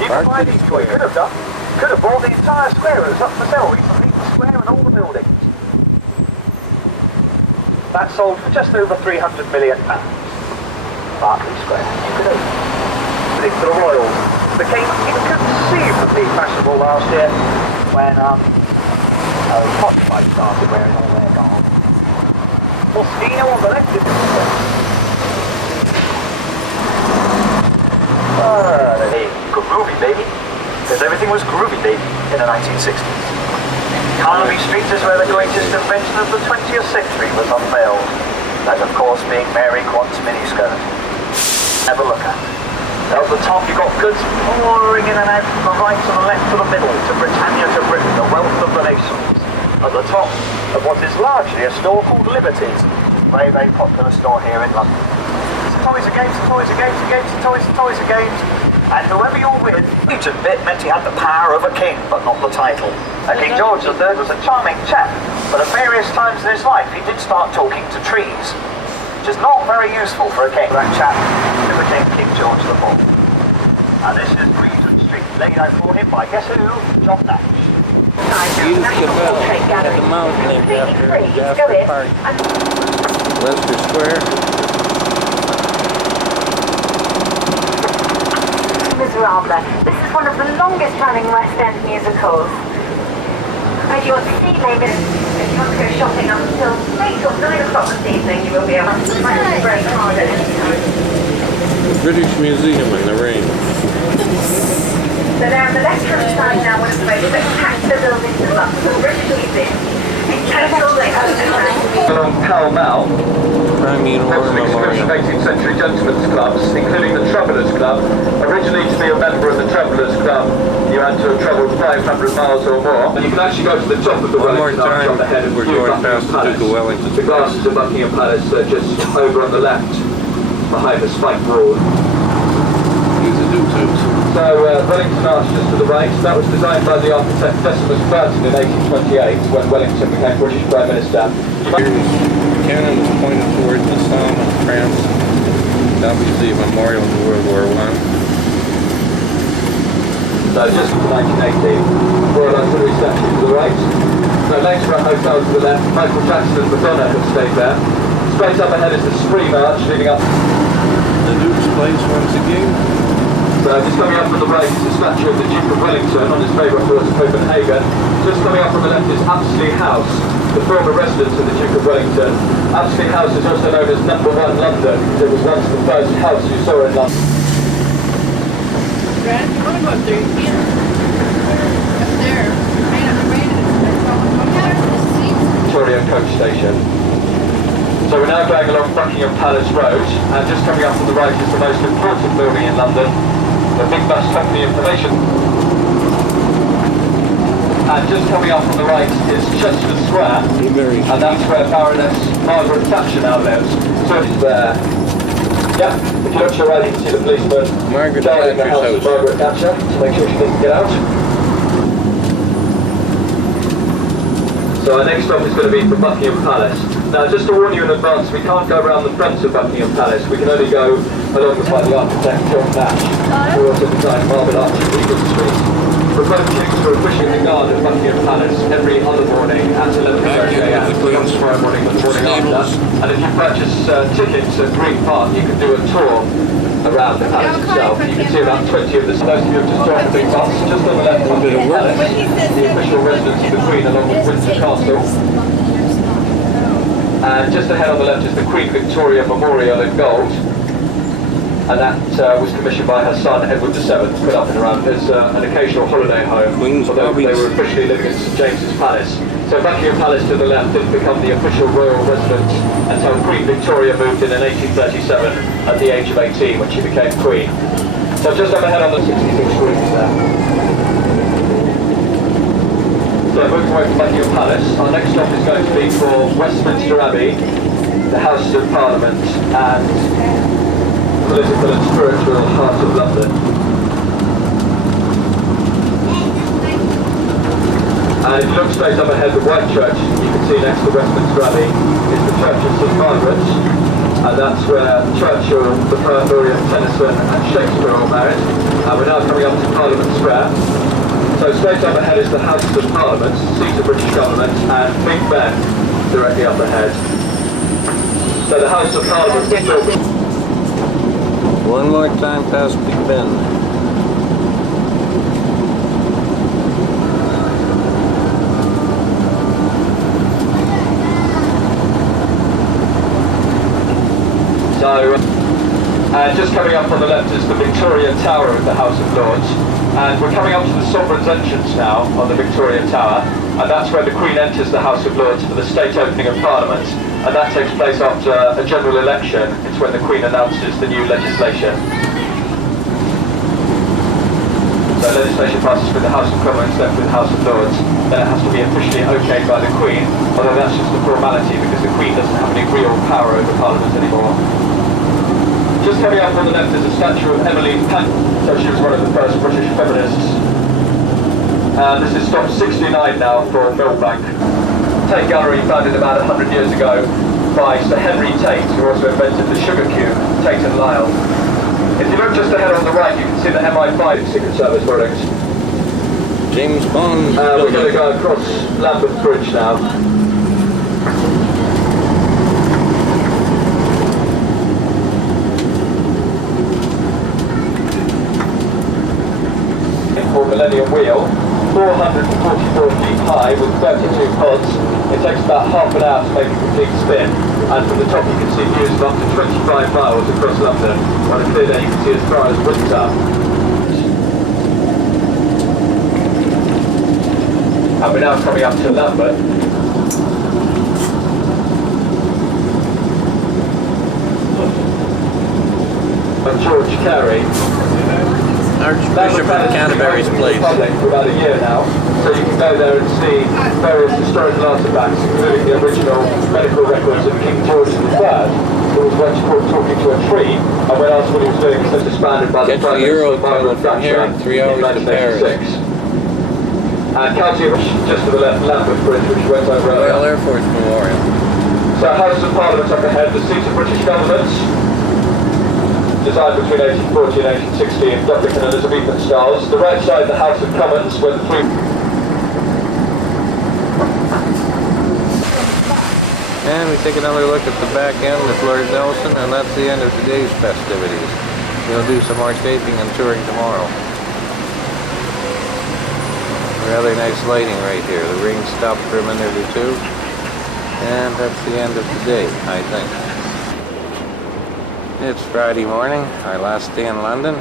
You can Mark buy did these square. could have done. Could have bought the entire square. It was up for sale recently. The square and all the buildings. That sold for just over £300 million. Berkeley Square. You could have. But the Royals became inconceivably fashionable last year when Hotspur started wearing all their garb. Moschino on the left is groovy, baby. Because everything was groovy, baby, in the 1960s. Carnaby Street is where the greatest invention of the 20th century was unveiled. That, of course, being Mary Quant's miniskirt. Have a look at. At the top, you've got goods pouring in and out from the right to the left to the middle, to Britannia to Britain, the wealth of the nations. At the top of what is largely a store called Liberty's, very, very popular store here in London. It's toys and games, toys and games and games and toys and games. And whoever you're with, each bit meant he had the power of a king, but not the title. King George III was a charming chap, but at various times in his life he did start talking to trees. which is not very useful for a king. That chap who became King George IV. And this is Regent Street, laid out for him by guess who? John Nash. Edith Cavell at the mountain named after Jasper Park. Leicester Square. Miserable. This is one of the longest running West End musicals. If you want to see maybe if you want to go shopping up until 8 or 9 o'clock this evening, you will be able to find it very hard at any time. The British Museum in the rain. So there on the left-hand side now, one of the most spectacular buildings in London, the British Museum. In total, they own On Pall Mall, Crimean War an exhibition Memorial. of 18th century gentlemen's clubs, including the Travellers Club. Originally, to be a member of the Travellers Club, you had to have travelled 500 miles or more. And you can actually go to the top of the One more Wellington Arch time, on the head of we're New going Buckingham past the Palace. Duke of Wellington. The glasses of Buckingham Palace are just over on the left, behind the spiked wall. Use the Duke's house. So, Wellington Arch just to the right. That was designed by the architect Decimus Burton in 1828, when Wellington became British Prime Minister. Cannon is pointed towards the Somme of France. Obviously a memorial to World War I. So just from 1918, Royal Artillery statue to the right. So later a hotel to the left. Michael Jackson and Madonna have stayed there. Straight up ahead is the Spree March leading up. The Duke's place once again. So just coming up on the right is the statue of the Duke of Wellington on his favourite horse Copenhagen. Just coming up on the left is Apsley House, the former residence of the Duke of Wellington. Apsley House is also known as Number 1 London. It was once the first house you saw in London. Brad, you want to go up there? You can. Up there. Victoria Coach Station. So we're now going along Buckingham Palace Road, and just coming up on the right is the most important building in London, the Big Bus Company Information. And just coming up on the right is Chester Square, and that's where Baroness Margaret Thatcher now lives. So it's there. Yeah, if you look to your right, you can see the policeman Margaret guarding the house Thatcher's of Margaret Thatcher to make sure she doesn't get out. So our next stop is going to be for Buckingham Palace. Now, just to warn you in advance, we can't go around the front of Buckingham Palace. We can only go along with the architect John Nash, who also designed Marble Arch and Regent Street. The both kings were officially the guard at Buckingham Palace every other morning at 11:30 a.m. Not tomorrow morning, but the morning after. And if you purchase tickets at Green Park, you can do a tour around the palace itself. You can see about 20 of the those of you have just joined the big bus, just on the left of Buckingham Palace, the official residence of the Queen along with Windsor Castle. And just ahead on the left is the Queen Victoria Memorial in gold. And that was commissioned by her son Edward VII, put up and around as an occasional holiday home. Queen's although they hobbies. were officially living at St James's Palace. So Buckingham Palace to the left didn't become the official royal residence until Queen Victoria moved in 1837 at the age of 18 when she became Queen. So just up ahead on the 66 rooms there. So moving away from Buckingham Palace, our next stop is going to be for Westminster Abbey, the Houses of Parliament and political and spiritual heart of London. And if you look straight up ahead, the White Church you can see next to Westminster Abbey is the Church of St Margaret's, and that's where Churchill, the poet laureate Tennyson and Shakespeare all married. And we're now coming up to Parliament Square. So straight up ahead is the Houses of Parliament, seat of British government, and Big Ben directly up ahead. So the House of Parliament is built. One more time past Big Ben. So, and just coming up on the left is the Victoria Tower of the House of Lords. And we're coming up to the Sovereign's entrance now on the Victoria Tower. And that's where the Queen enters the House of Lords for the state opening of Parliament. And that takes place after a general election. It's when the Queen announces the new legislation. So legislation passes through the House of Commons, then through the House of Lords. Then it has to be officially okayed by the Queen, although that's just a formality because the Queen doesn't have any real power over Parliament anymore. Just coming up on the left is a statue of Emmeline Pankhurst. So she was one of the first British feminists. And this is stop 69 now for Millbank. Tate Gallery, founded about 100 years ago, by Sir Henry Tate, who also invented the sugar cube, Tate and Lyle. If you look just ahead on the right, you can see the MI5 Secret Service buildings. James Bond. We're going to go across Lambeth Bridge now. For Millennium Wheel, 444 feet high with 32 pods. It takes about half an hour to make a complete spin, and from the top you can see views of up to 25 miles across London. On a clear day you can see as far as Windsor. And we're now coming up to Lambeth. And George Carey. Archbishop of Canterbury's place. Public for about a year now, so you can go there and see various historical artifacts, including the original medical records of King George III, who was once caught talking to a tree, and when asked what he was doing, he was disbanded by the Get the Euro travel from here in 3 hours to Paris. And County of just to the left, Lambeth Bridge, which went over earlier. Royal Air Force Memorial. So Houses of Parliament up ahead, the seats of British governments, designed between 1840 and 1860 in Gothic and Elizabethan styles. The right side, the House of Commons, where the three... And we take another look at the back end of Lord Nelson, and that's the end of today's festivities. We'll do some more taping and touring tomorrow. Rather nice lighting right here. The rain stopped for a minute or two. And that's the end of the day, I think. It's Friday morning, our last day in London.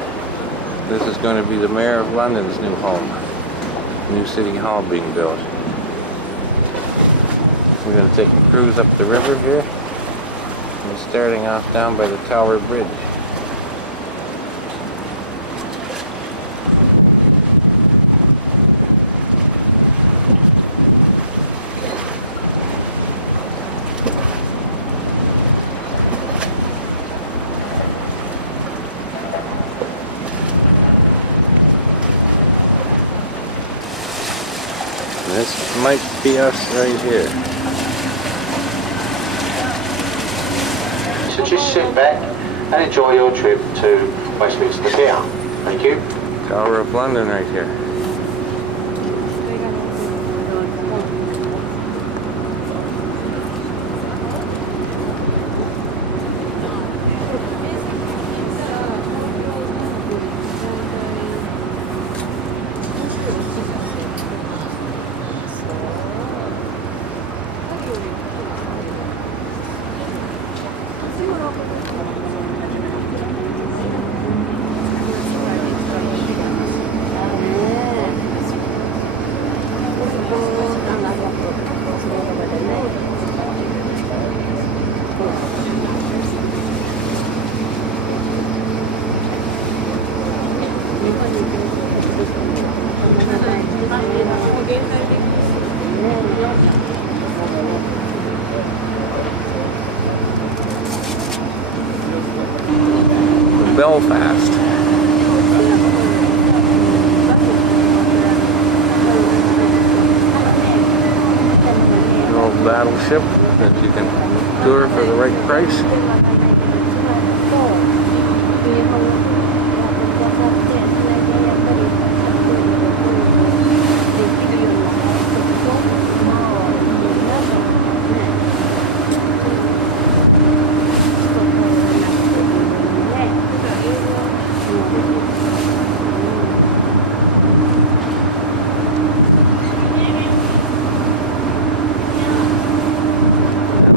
This is going to be the Mayor of London's new home. New City Hall being built. We're going to take a cruise up the river here. And starting off down by the Tower Bridge. This might be us right here. So just sit back and enjoy your trip to Westminster Pier. Thank you. Tower of London right here. Belfast. An old battleship that you can tour for the right price.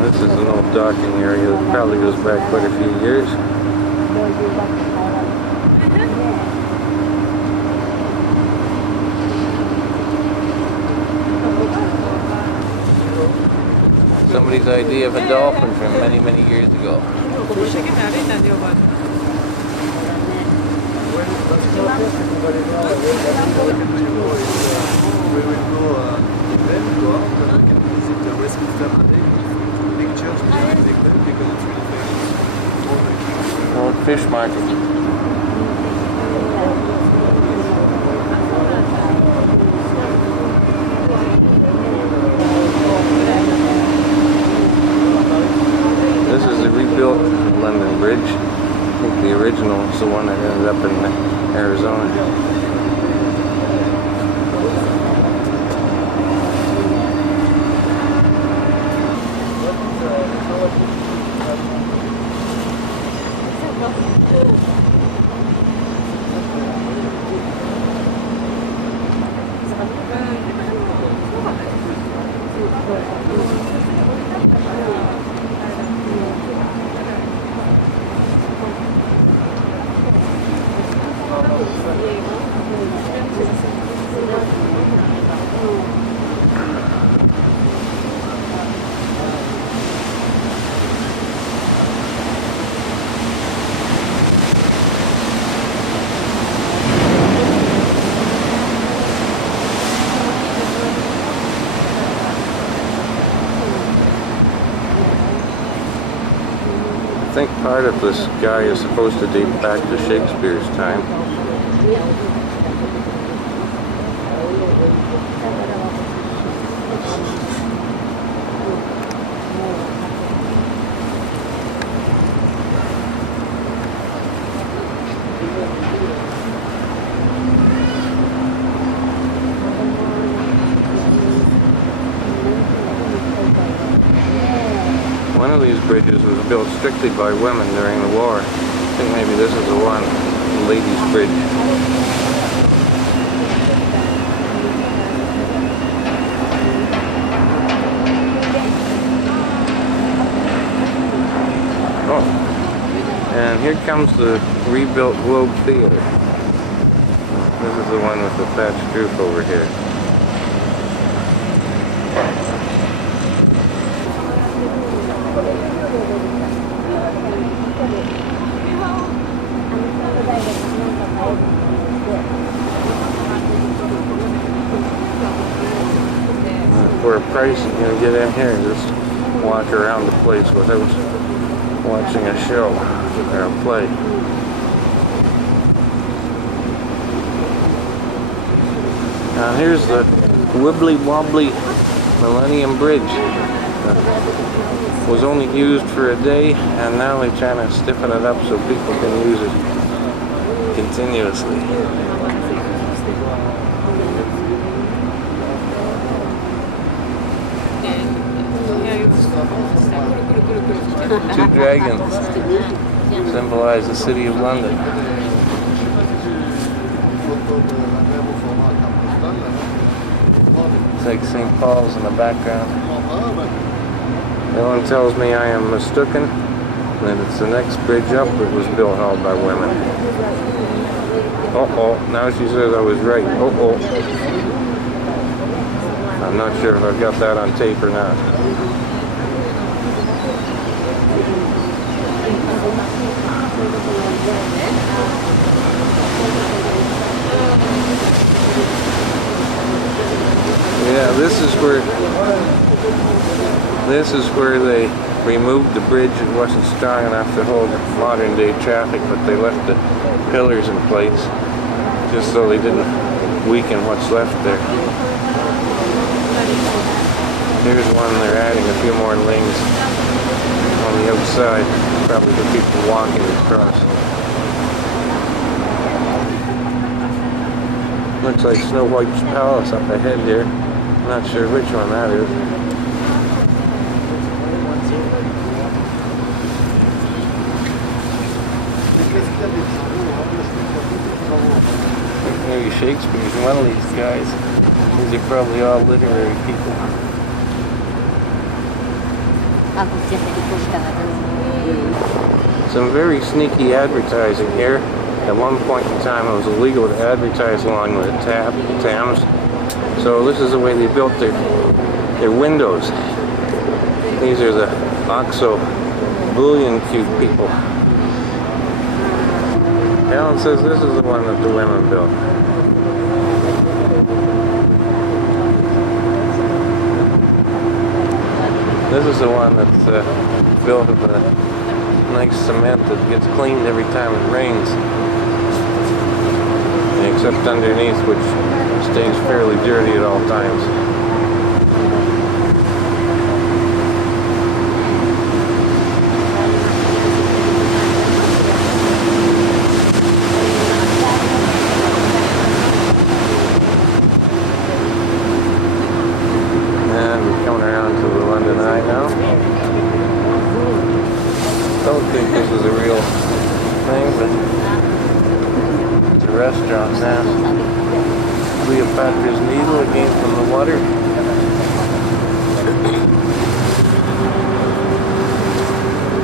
This is an old docking area that probably goes back quite a few years. Somebody's idea of a dolphin from many, many years ago. Old fish market. Arizona. I think part of this guy is supposed to date back to Shakespeare's time. One of these bridges was built strictly by women during the war. I think maybe this is the one, the ladies' bridge. Oh, and here comes the rebuilt Globe Theater. This is the one with the thatched roof over here. For a price, you can get in here and just walk around the place without watching a show or a play. Now here's the wibbly wobbly Millennium Bridge. Was only used for a day, and now they're trying to stiffen it up so people can use it continuously. Two dragons symbolize the city of London. It's like St. Paul's in the background. Ellen tells me I am mistaken, that it's the next bridge up that was built all by women. Uh-oh, now she says I was right. Uh-oh. I'm not sure if I've got that on tape or not. Yeah, this is where they removed the bridge. It wasn't strong enough to hold modern day traffic, but they left the pillars in place just so they didn't weaken what's left there. Here's one, they're adding a few more lanes on the outside, probably for people walking across. Looks like Snow White's Palace up ahead here. I'm not sure which one that is. Maybe Shakespeare's one of these guys. These are probably all literary people. Some very sneaky advertising here. At one point in time it was illegal to advertise along the Thames. So this is the way they built their windows. These are the Oxo Bullion Cube people. Alan says this is the one that the women built. This is the one that's built with a nice cement that gets cleaned every time it rains. Except underneath, which stays fairly dirty at all times. now. Cleopatra's Needle again from the water.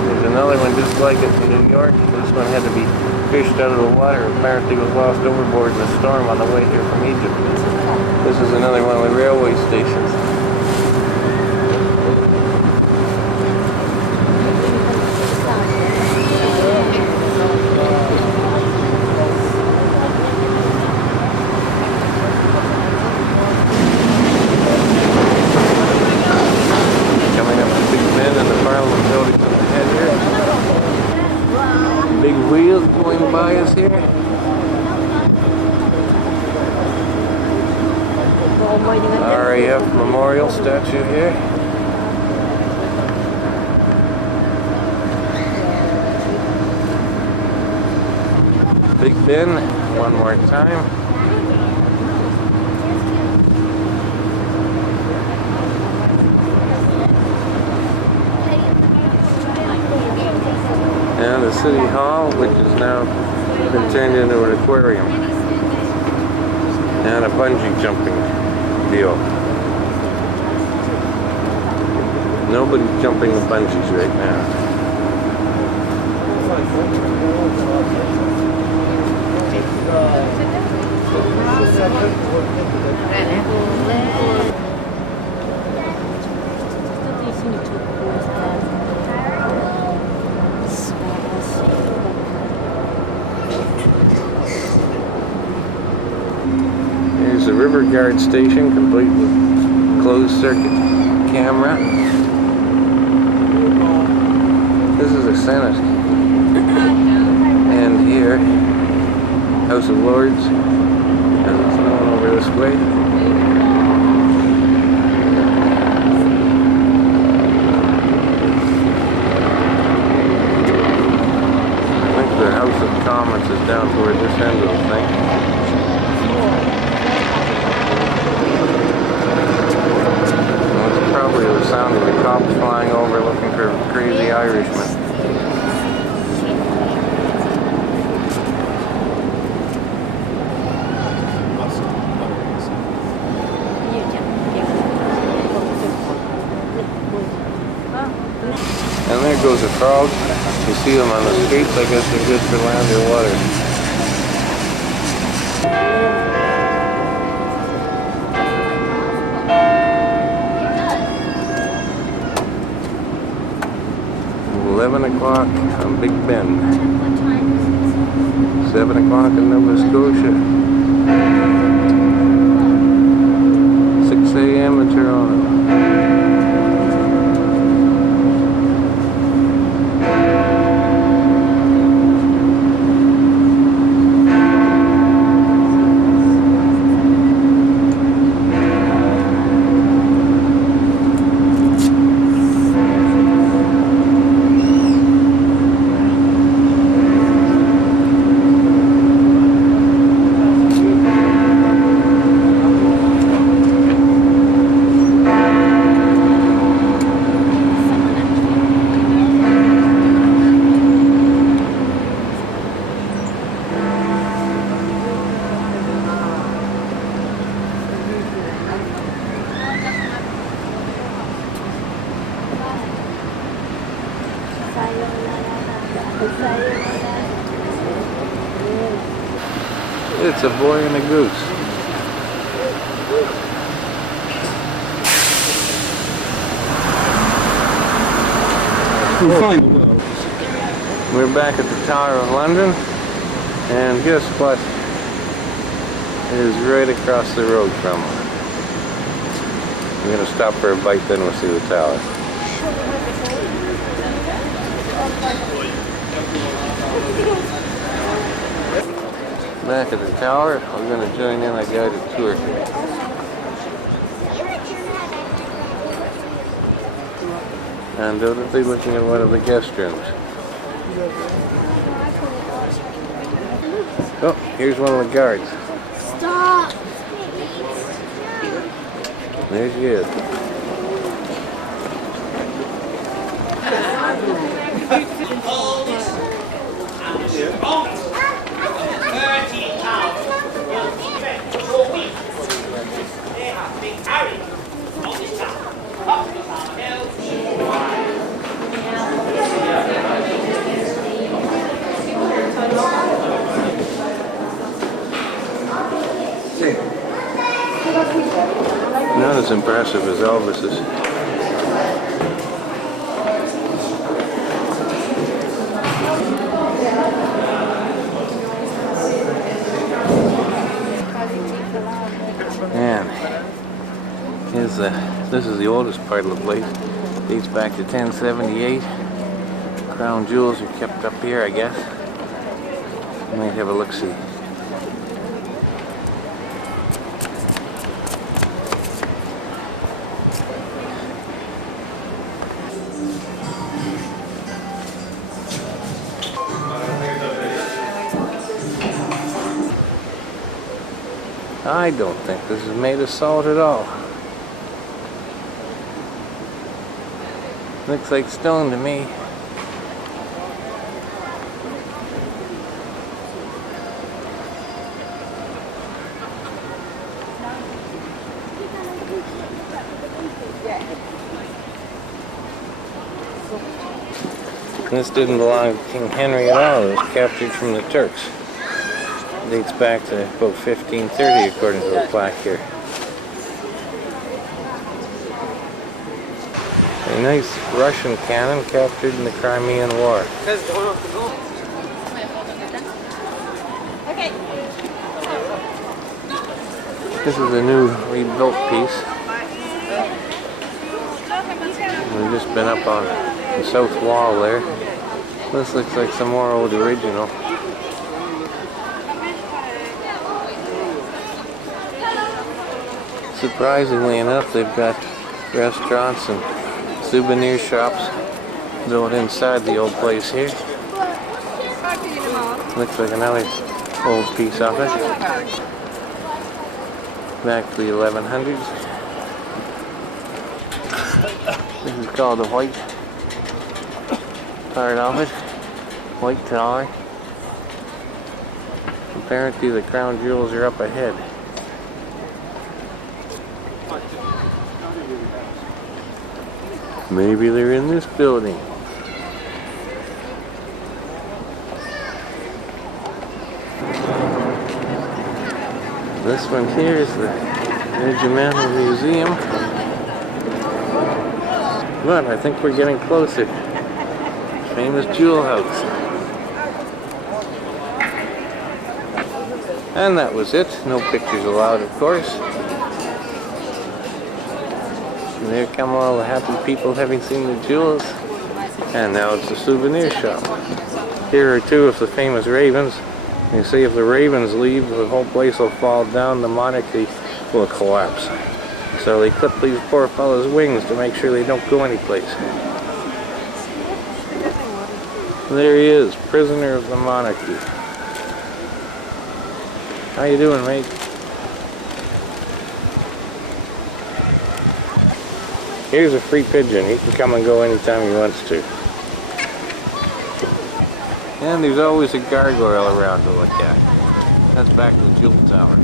There's another one just like it in New York. This one had to be fished out of the water. Apparently was lost overboard in a storm on the way here from Egypt. This is another one of the railway stations. Coming up to Big Ben and the Parliament building up ahead here. Big wheels going by us here. RAF Memorial statue here. Big Ben, one more time. And the City Hall, which has now been turned into an aquarium. And a bungee jumping deal. Nobody's jumping the bungees right now. Here's the River Guard station, complete with closed circuit camera. This is the Senate. And here, House of Lords. And there's no one over this way. I think the House of Commons is down toward this end of the thing. Probably the sound of the cops flying over looking for crazy Irishmen. And there goes a frog. You see them on the streets. I guess they're good for land or water. 11 o'clock on Big Ben. 7 o'clock in Nova Scotia. 6 a.m. in Toronto. It's a boy and a goose. We're back at the Tower of London, and guess what? It is right across the road from us. I'm going to stop for a bite, then we'll see the tower. Back at the tower, we're going to join in a guided tour. Undoubtedly looking at one of the guest rooms. Oh, here's one of the guards. Stop! There she is. Not as impressive as Elvis's. And this is the oldest part of the place. Dates back to 1078. Crown jewels are kept up here, I guess. Might have a look-see. I don't think this is made of salt at all. Looks like stone to me. This didn't belong to King Henry at all. It was captured from the Turks. Dates back to about 1530 according to the plaque here. A nice Russian cannon captured in the Crimean War. This is a new rebuilt piece. We've just been up on the south wall there. This looks like some more old original. Surprisingly enough, they've got restaurants and souvenir shops built inside the old place here. Looks like another old piece of it. Back to the 1100s. This is called the white part of it. White tower. Apparently the crown jewels are up ahead. Maybe they're in this building. This one here is the Regimental Museum. But I think we're getting closer. Famous jewel house. And that was it. No pictures allowed, of course. And there come all the happy people having seen the jewels. And now it's a souvenir shop. Here are two of the famous ravens. You see, if the ravens leave, the whole place will fall down, the monarchy will collapse. So they clip these poor fellows' wings to make sure they don't go anyplace. There he is, prisoner of the monarchy. How you doing, mate? Here's a free pigeon. He can come and go anytime he wants to. And there's always a gargoyle around to look at. That's back in the Jewel Tower.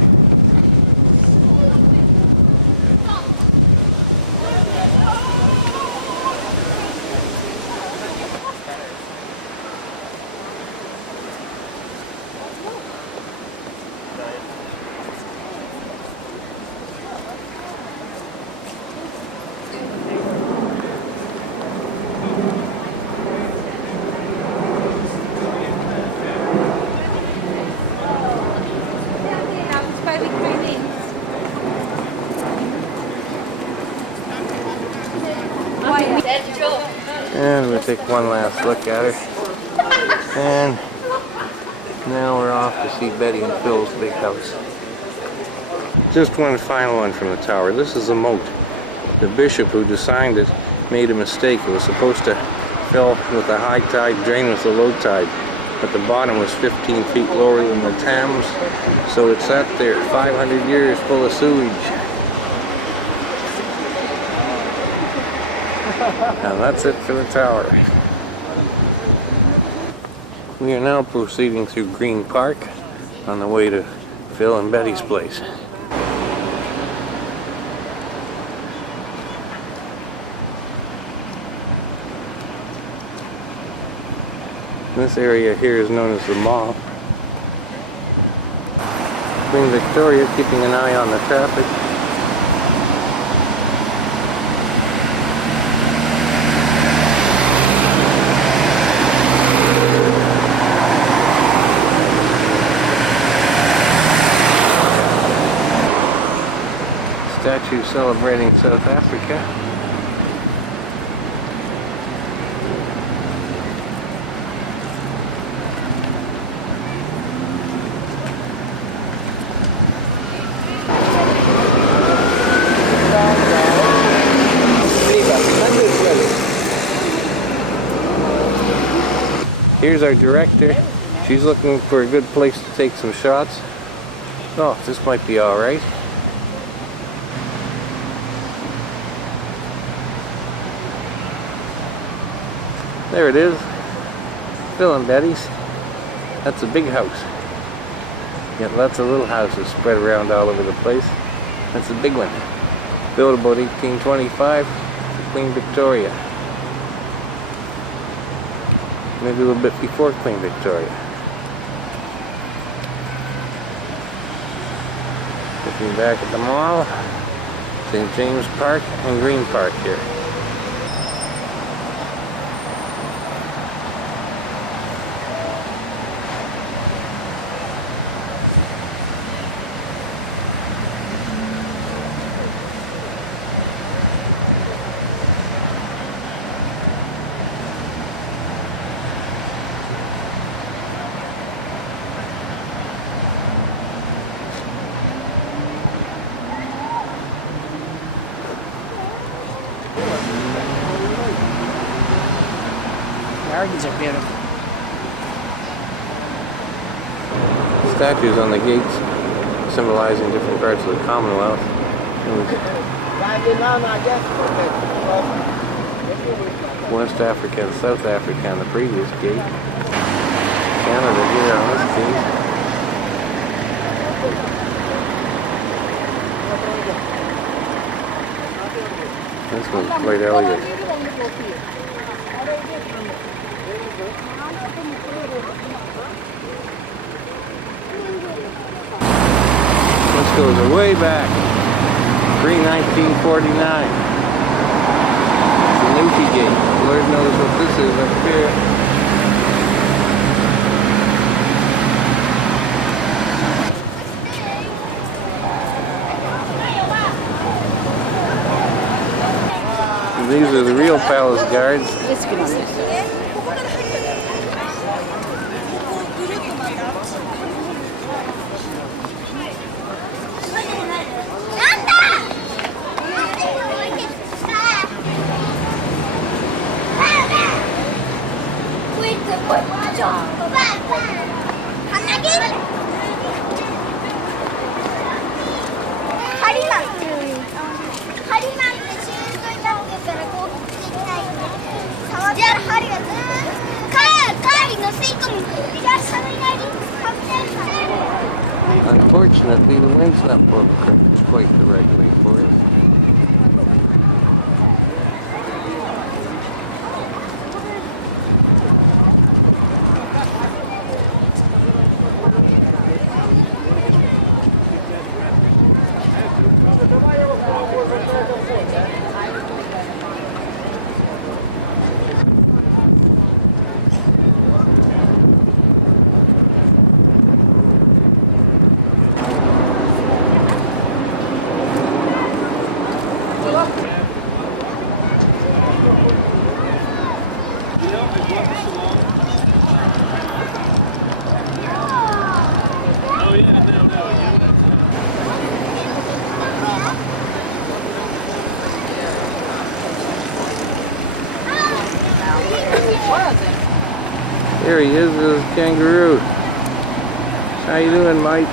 And we'll take one last look at her. And now we're off to see Betty and Phil's big house. Just one final one from the tower. This is the moat. The bishop who designed it made a mistake. It was supposed to fill with the high tide, drain with the low tide. But the bottom was 15 feet lower than the Thames, so it sat there 500 years full of sewage. And that's it for the tower. We are now proceeding through Green Park on the way to Phil and Betty's place. This area here is known as the Mall. Queen Victoria, keeping an eye on the traffic. Statue celebrating South Africa. Here's our director. She's looking for a good place to take some shots. Oh, this might be alright. There it is. Phil and Betty's. That's a big house. Got lots of little houses spread around all over the place. That's a big one. Built about 1825 for Queen Victoria. Maybe a little bit before Queen Victoria. Looking back at the mall. St. James Park and Green Park here. Gardens are beautiful. Statues on the gates symbolizing different parts of the Commonwealth. West Africa and South Africa on the previous gate. Canada here on this gate. This one's quite elegant. This goes way back, pre-1949. It's the Newquay Gate. Lord knows what this is up here. These are the real palace guards. Unfortunately, the wind's not blowing quite the right way for us. There he is, this kangaroo. How you doing, Mike?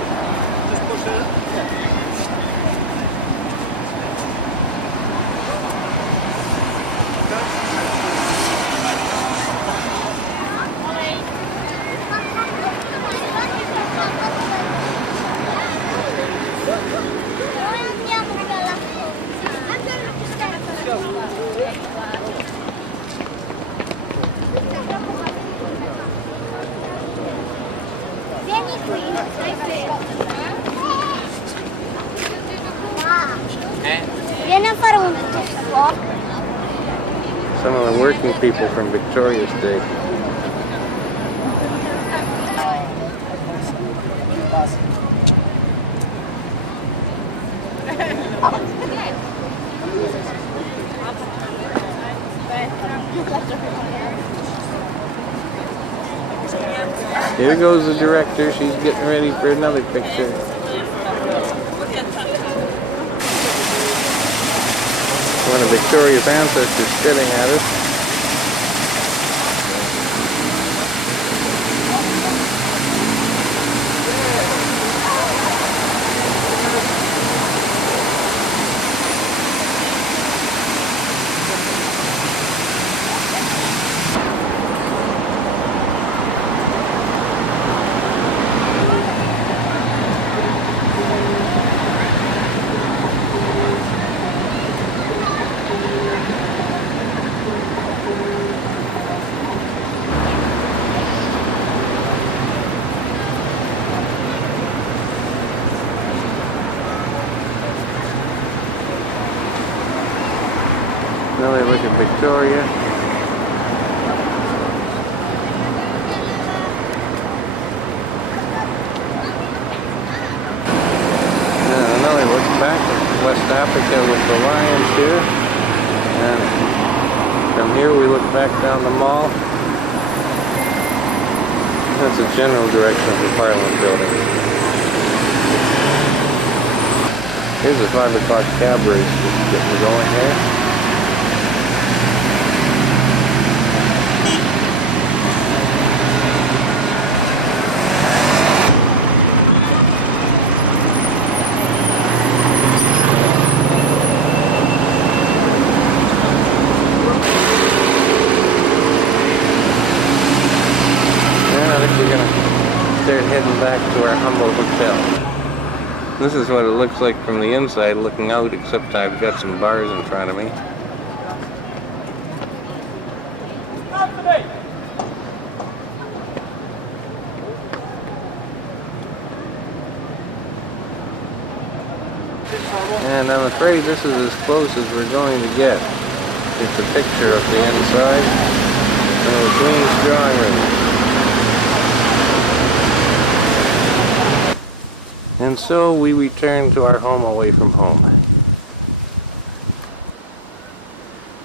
Vieni qui, stai fermo. Vieni a fare un tuffo. Some of the working people from Victoria's Day. Here goes the director. She's getting ready for another picture. One of Victoria's ancestors spitting at us. Another look at Victoria. And another look back at West Africa with the lions here. And from here we look back down the mall. That's the general direction of the Parliament building. Here's the 5 o'clock cab race just getting going here. We're gonna start heading back to our humble hotel. This is what it looks like from the inside looking out, except I've got some bars in front of me. And I'm afraid this is as close as we're going to get. It's a picture of the inside of the Queen's drawing room. And so we return to our home away from home.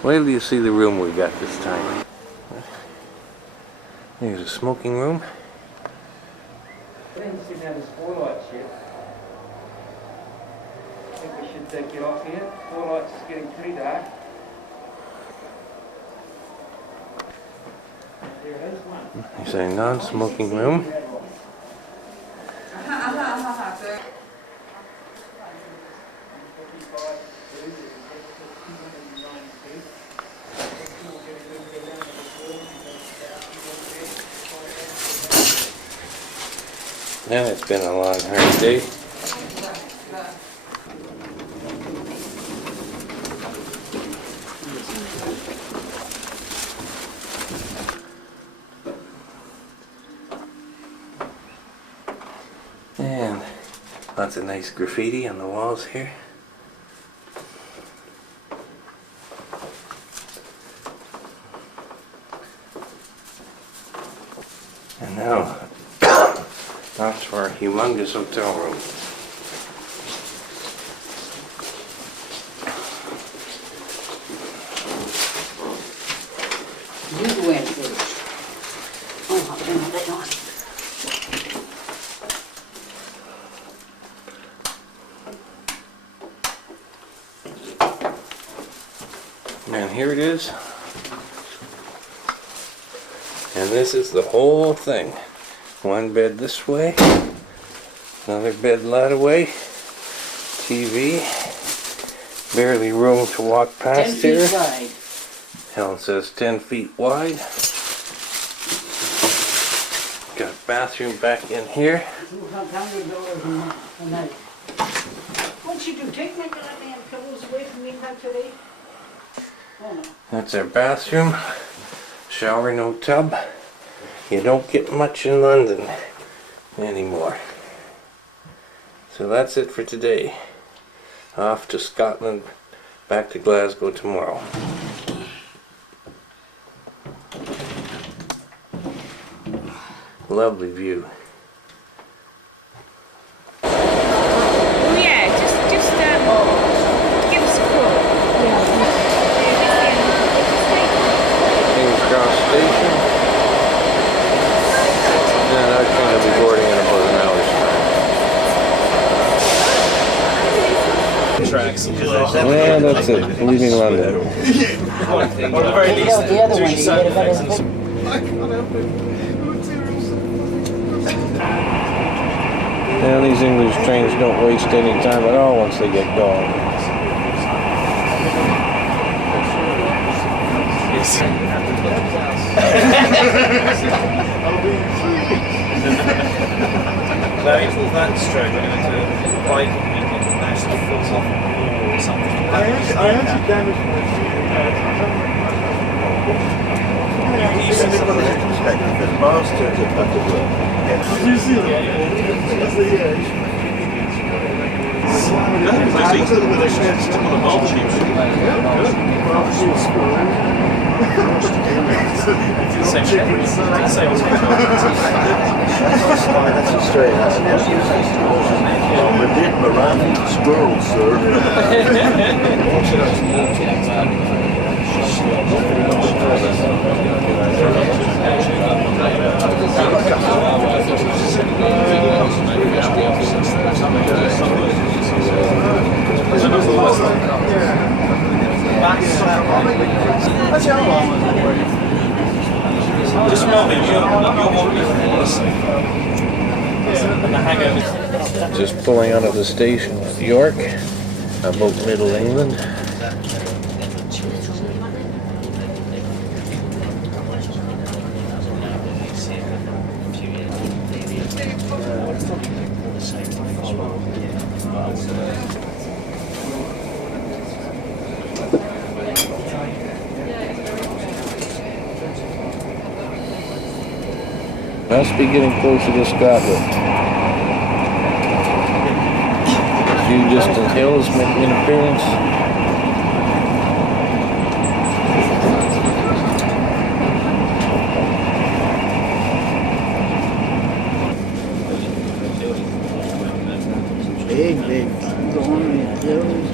Wait till you see the room we got this time. There's a smoking room. I didn't see that as four lights yet. I think we should get off here. Four lights is getting pretty dark. There it is, one. It's a non-smoking room. And it's been a long, hard day. And lots of nice graffiti on the walls here. And now, that's for our humongous hotel room. You went first. Oh, I'll turn that on. And here it is. And this is the whole thing. One bed this way, another bed that away, TV, barely room to walk past 10 feet here. wide. Helen says 10 feet wide. Got a bathroom back in here. What'd you do? Take my goddamn pillows away from me now today? Oh no. That's our bathroom. Shower, no tub. You don't get much in London anymore. So that's it for today. Off to Scotland, back to Glasgow tomorrow. Lovely view. Oh yeah, just give us a call. King's Cross Station. And our train will be boarding in about an hour's time. Yeah, that's it. Leaving London. The other one, you get a better picture. Yeah, these English trains don't waste any time at all once they get going. That stroke, we're going to do a bike meeting and actually falls off or something. I actually damaged my You said something the master did that to work. Did you see that? That's Australia. We're beating around squirrels, sir. Just remember, you're Just pulling out of the station at York, about Middle England. Must be getting closer to Scotland. A few distant hills making an appearance. Big going hills.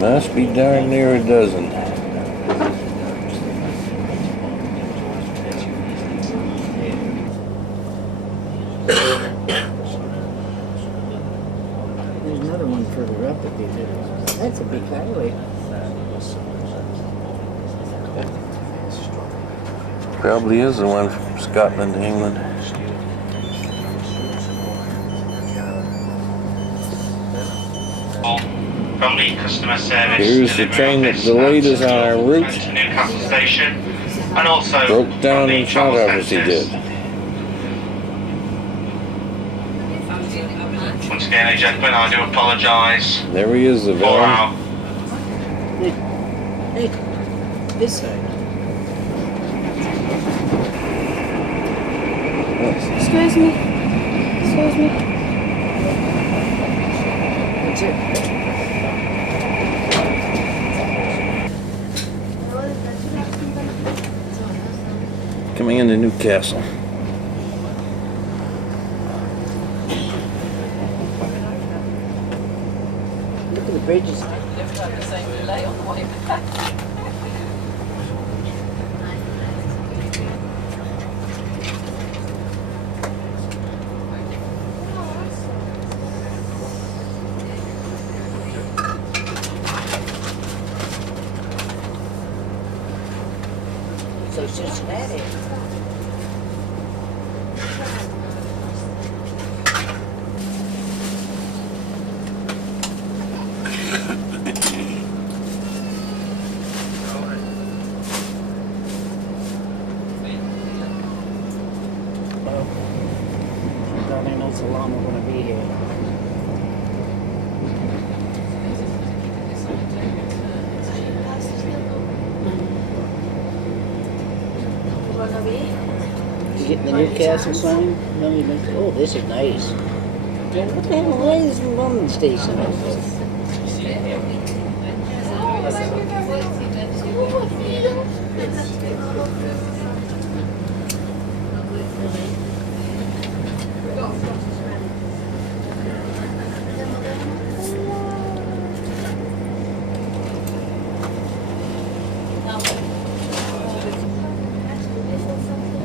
Must be darn near a dozen. There's another one further up at these hills. That's a big highway. Probably is the one from Scotland to England. From the customer service. Here's the train that delayed us on our route. To Newcastle Station, and also Broke down in front of us, he did. Once again, ladies and gentlemen, I do apologise There he is, the for villain. our Hey, this side. Excuse me. Excuse me. That's it. Coming into Newcastle. Look at the bridges. So Cincinnati. Darling knows how long we're going to be here. You get the Newcastle sign? No, you look, oh, this is nice. What the hell, why is the London station like this?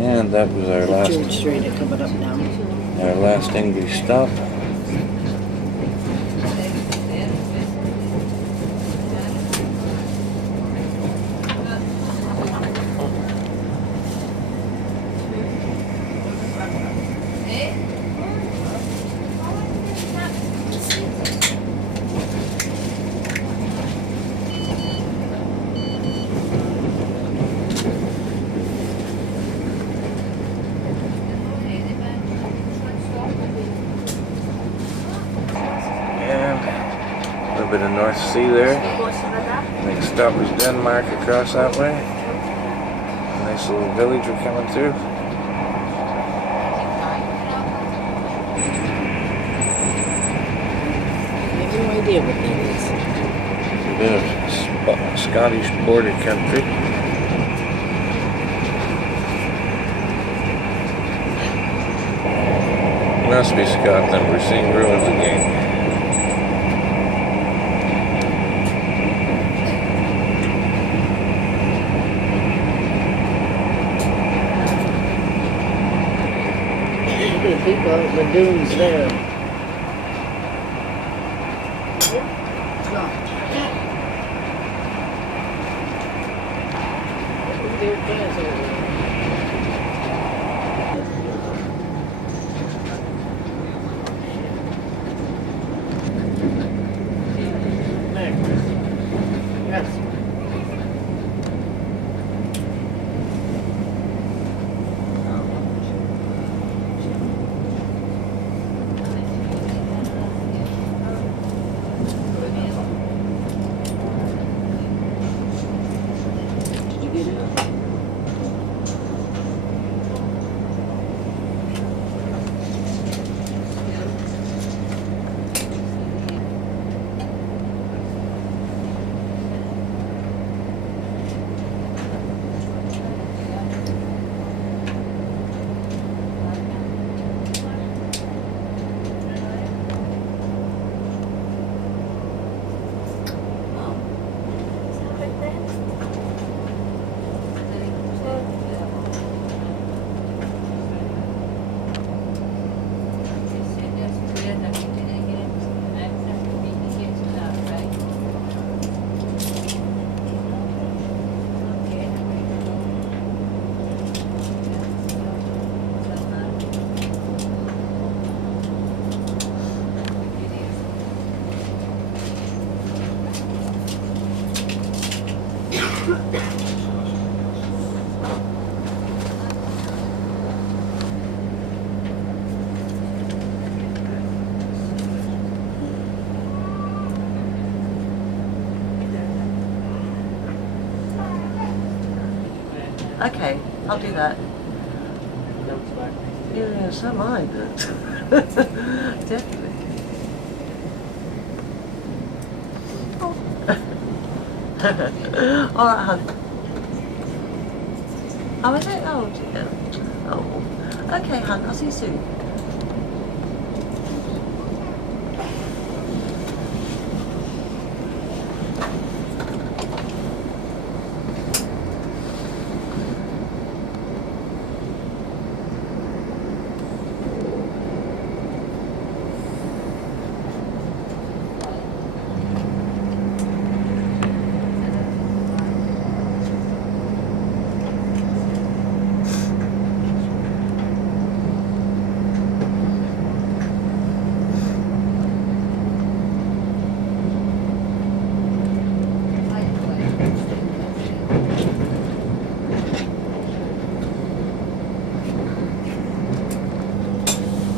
And that was our last George Strait coming up now. Our last English stop. A little bit of North Sea there. Next stop is Denmark across that way. Nice little village we're coming through. I have no idea what that is. A bit of Scottish border country. Must be Scotland, we're seeing ruins again. Look at the people out in the dunes there. Their cars over there. Yes. Did you get it? Okay, I'll do that. Yeah, so am I, but definitely. All right, hon. Oh, is it? Oh, dear. Oh, okay, hon. I'll see you soon.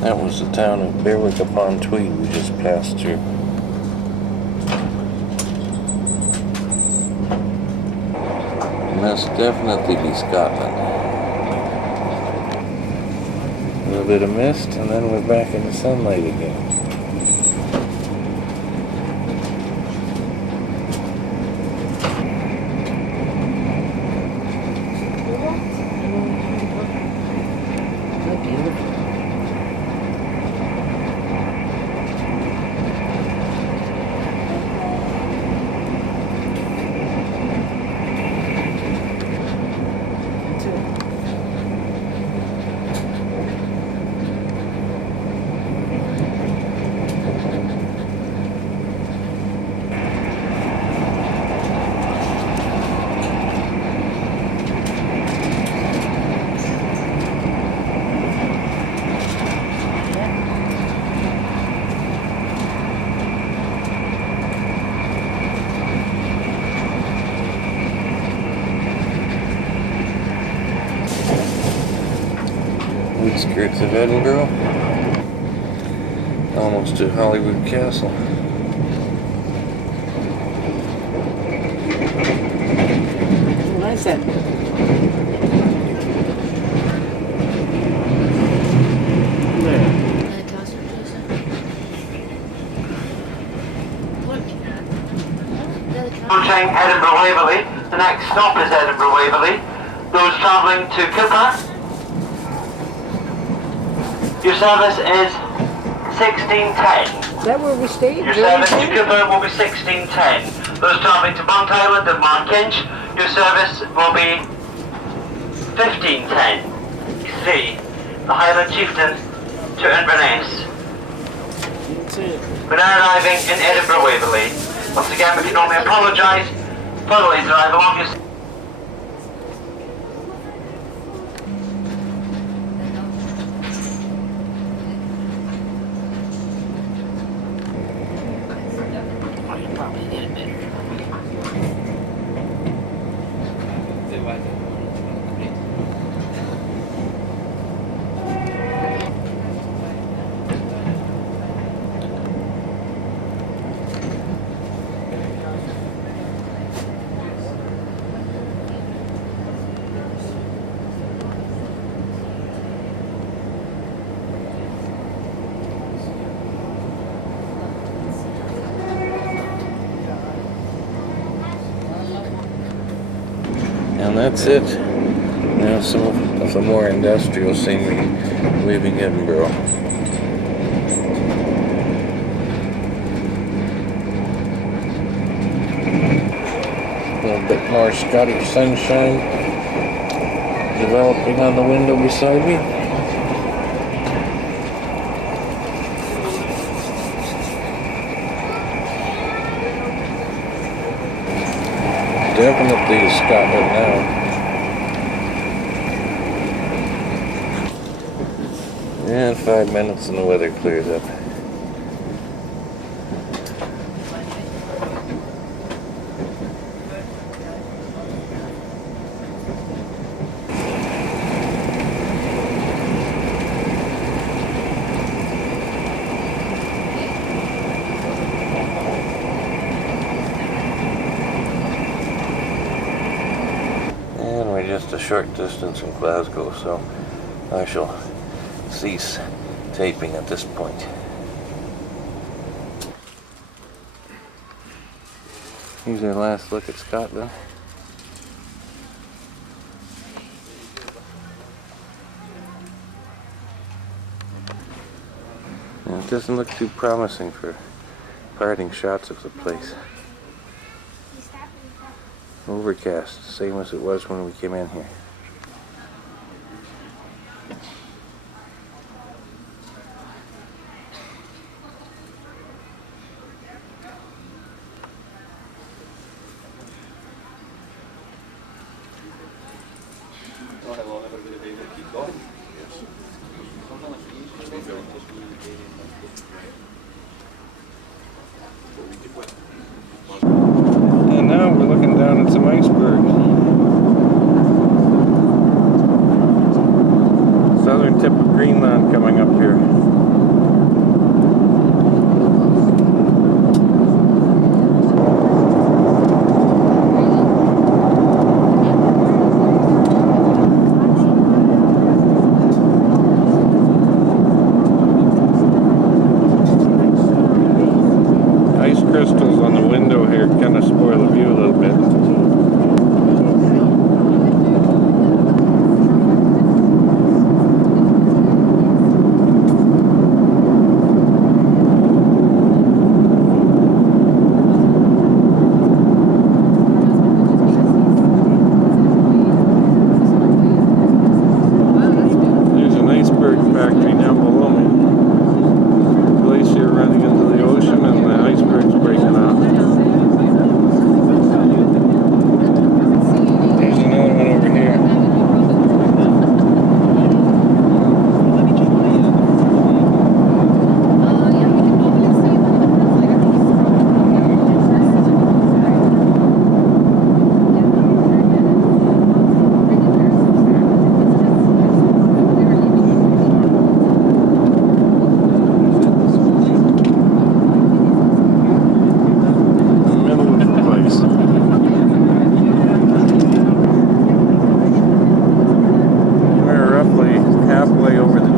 That was the town of Berwick upon Tweed we just passed through. Must definitely be Scotland. little bit of mist, and then we're back in the sunlight again. Outskirts of Edinburgh, almost to Holyrood Castle. What is that? Approaching Edinburgh Waverley. The next stop is Edinburgh Waverley. Those travelling to Cooper, your service is 1610. Is that where we stayed? Your service to Cooper will be 1610. Those travelling to Blunt Island and Markinch, your service will be 1510. 3. The Highland Chieftain to Inverness. We're now arriving in Edinburgh Waverley. Once again, we can only apologise for the late arrival of your... And that's it. Now some of the more industrial scenery leaving Edinburgh. A little bit more Scottish sunshine developing on the window beside me. Definitely Scotland now. And 5 minutes and the weather clears up. Just a short distance from Glasgow, so I shall cease taping at this point. Here's our last look at Scotland. And it doesn't look too promising for parting shots of the place. Overcast, same as it was when we came in here. And now we're looking down at some icebergs. Southern tip of Greenland coming up here.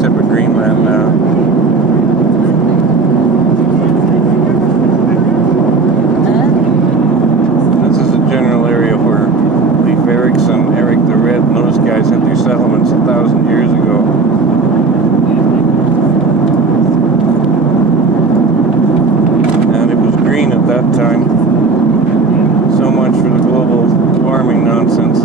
tip of Greenland now. This is a general area where Leif Erikson, Eric the Red, and those guys had their settlements 1,000 years ago. And it was green at that time. So much for the global warming nonsense.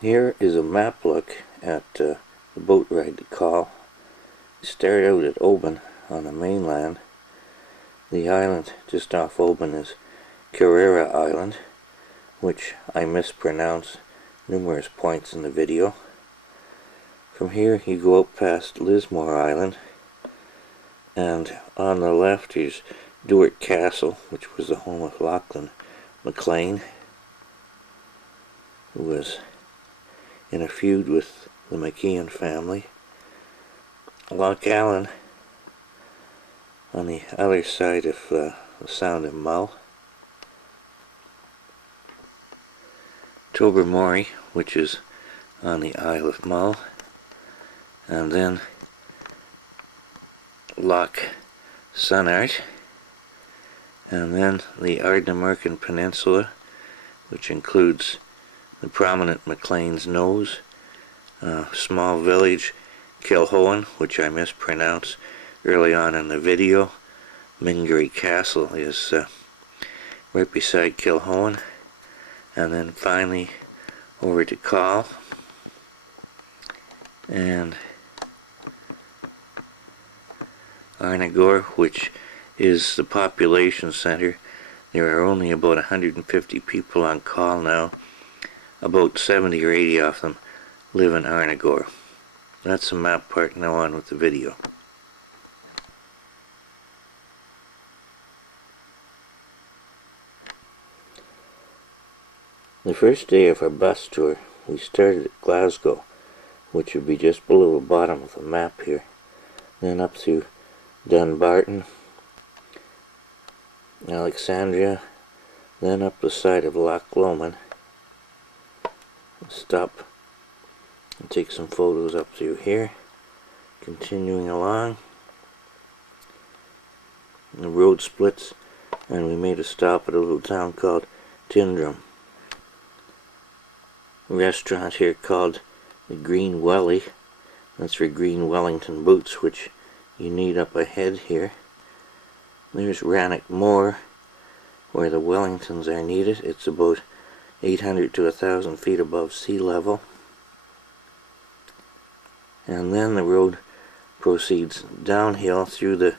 Here is a map look at the boat ride to Call. Start out at Oban on the mainland. The island just off Oban is Carrera Island, which I mispronounce numerous points in the video. From here you go out past Lismore Island, and on the left is Duart Castle, which was the home of Lachlan McLean, who was in a feud with the McKeon family. Loch Allen on the other side of the Sound of Mull. Tobermory, which is on the Isle of Mull. And then Loch Sunart. And then the Ardnamurchan Peninsula, which includes the prominent McLean's Nose, small village Kilhoan, which I mispronounced early on in the video. Mingery Castle is right beside Kilhoan. And then finally over to Call. And Arnagore, which is the population center. There are only about 150 people on Call now. About 70 or 80 of them live in Arnagore. That's the map part. Now on with the video. The first day of our bus tour, we started at Glasgow, which would be just below the bottom of the map here. Then up through Dunbarton, Alexandria, then up the side of Loch Lomond. Stop and take some photos up through here. continuing along. The road splits and we made a stop at a little town called Tyndrum. A restaurant here called the Green Welly. That's for green Wellington boots, which you need up ahead here. There's Rannoch Moor, where the Wellingtons are needed. It's about 800 to 1,000 feet above sea level. And then the road proceeds downhill through the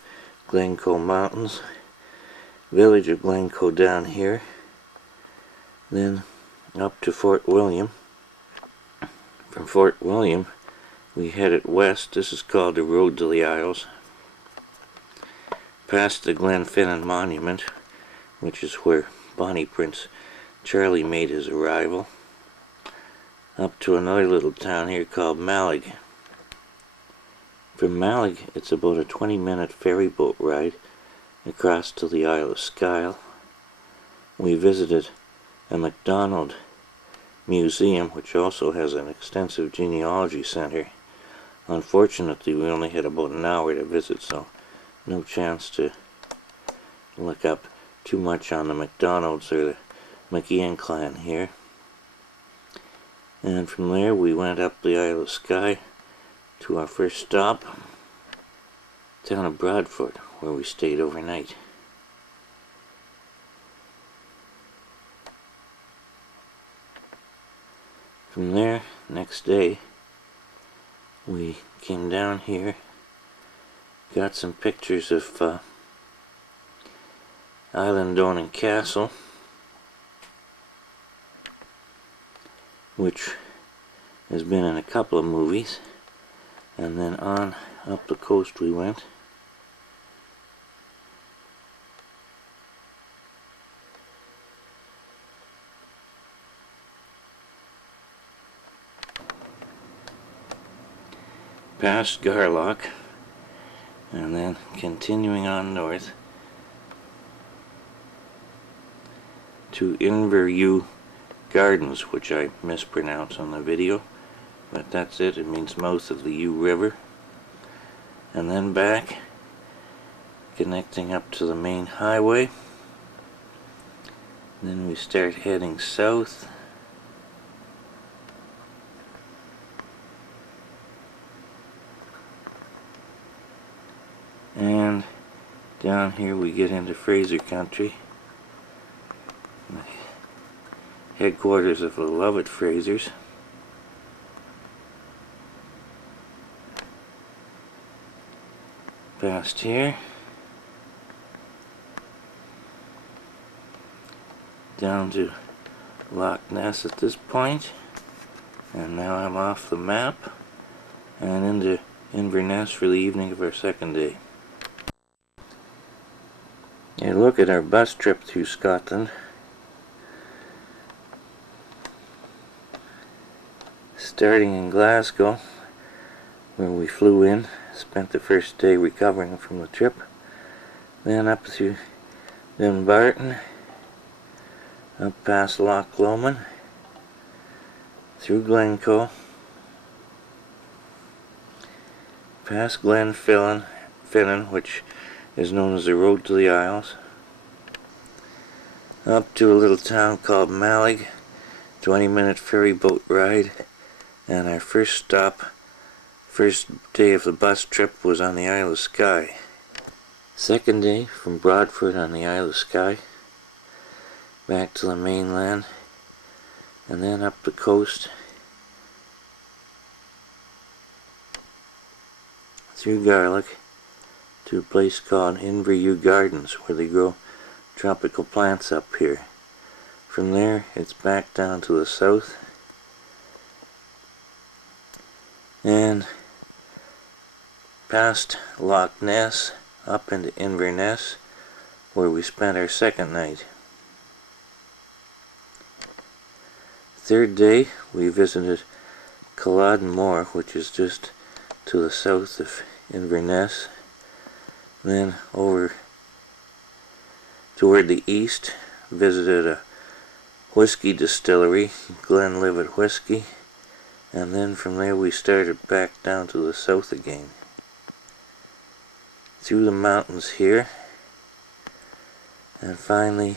Glencoe Mountains, village of Glencoe down here, then up to Fort William. From Fort William we headed west. This is called the Road to the Isles, past the Glenfinnan Monument, which is where Bonnie Prince Charlie made his arrival, up to another little town here called Mallig. From Mallig, it's about a 20-minute ferry boat ride across to the Isle of Skye. We visited a MacDonald Museum, which also has an extensive genealogy center. Unfortunately, we only had about an hour to visit, so no chance to look up too much on the MacDonalds or the McIan clan here. And from there we went up the Isle of Skye to our first stop, town of Broadford, where we stayed overnight. From there, next day, we came down here, got some pictures of Islandonan Castle, which has been in a couple of movies. And then on up the coast we went. Past Garlock, and then continuing on north to Inverewe Gardens, which I mispronounce on the video. But that's it, it means mouth of the Ewe River. And then back, connecting up to the main highway. Then we start heading south. And down here we get into Fraser Country. Headquarters of the Lovett Frasers. Past here, down to Loch Ness at this point, and now I'm off the map and into Inverness for the evening of our second day. A look at our bus trip through Scotland. Starting in Glasgow, where we flew in, spent the first day recovering from the trip, then up through Dumbarton, up past Loch Lomond, through Glencoe, past Glenfinnan, which is known as the Road to the Isles, up to a little town called Mallig, 20-minute ferry boat ride, and our first day of the bus trip was on the Isle of Skye. Second day from Broadford on the Isle of Skye, back to the mainland, and then up the coast through Garlick to a place called Inverewe Gardens, where they grow tropical plants up here. From there it's back down to the south and past Loch Ness up into Inverness, where we spent our second night. Third day we visited Culloden Moor, which is just to the south of Inverness. Then over toward the east visited a whiskey distillery, Glenlivet Whiskey, and then from there we started back down to the south again. through the mountains here, and finally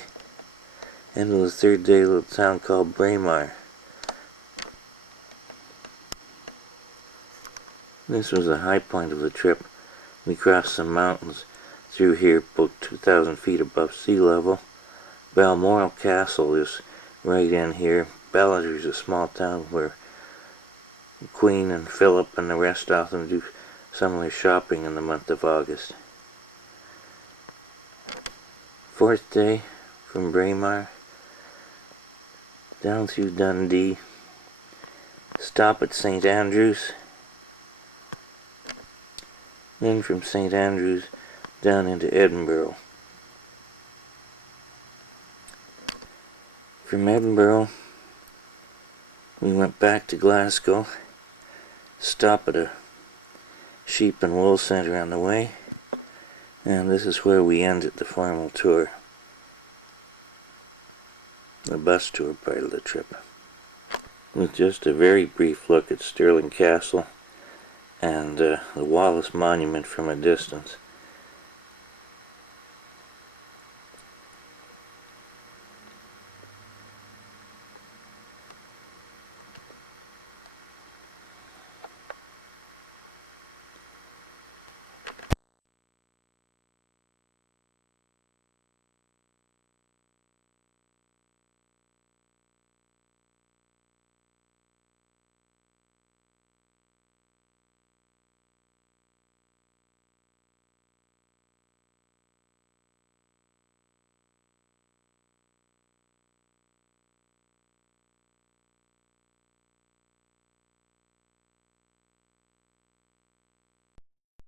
into the third day, a little town called Braemar. This was the high point of the trip. We crossed some mountains through here, about 2,000 feet above sea level. Balmoral Castle is right in here. Ballinger is a small town where Queen and Philip and the rest of them do some of their shopping in the month of August. Fourth day from Braemar, down through Dundee, stop at St. Andrews, then from St. Andrews down into Edinburgh. From Edinburgh, we went back to Glasgow, stop at a sheep and wool centre on the way, and this is where we ended the formal tour, the bus tour part of the trip, with just a very brief look at Stirling Castle and the Wallace Monument from a distance.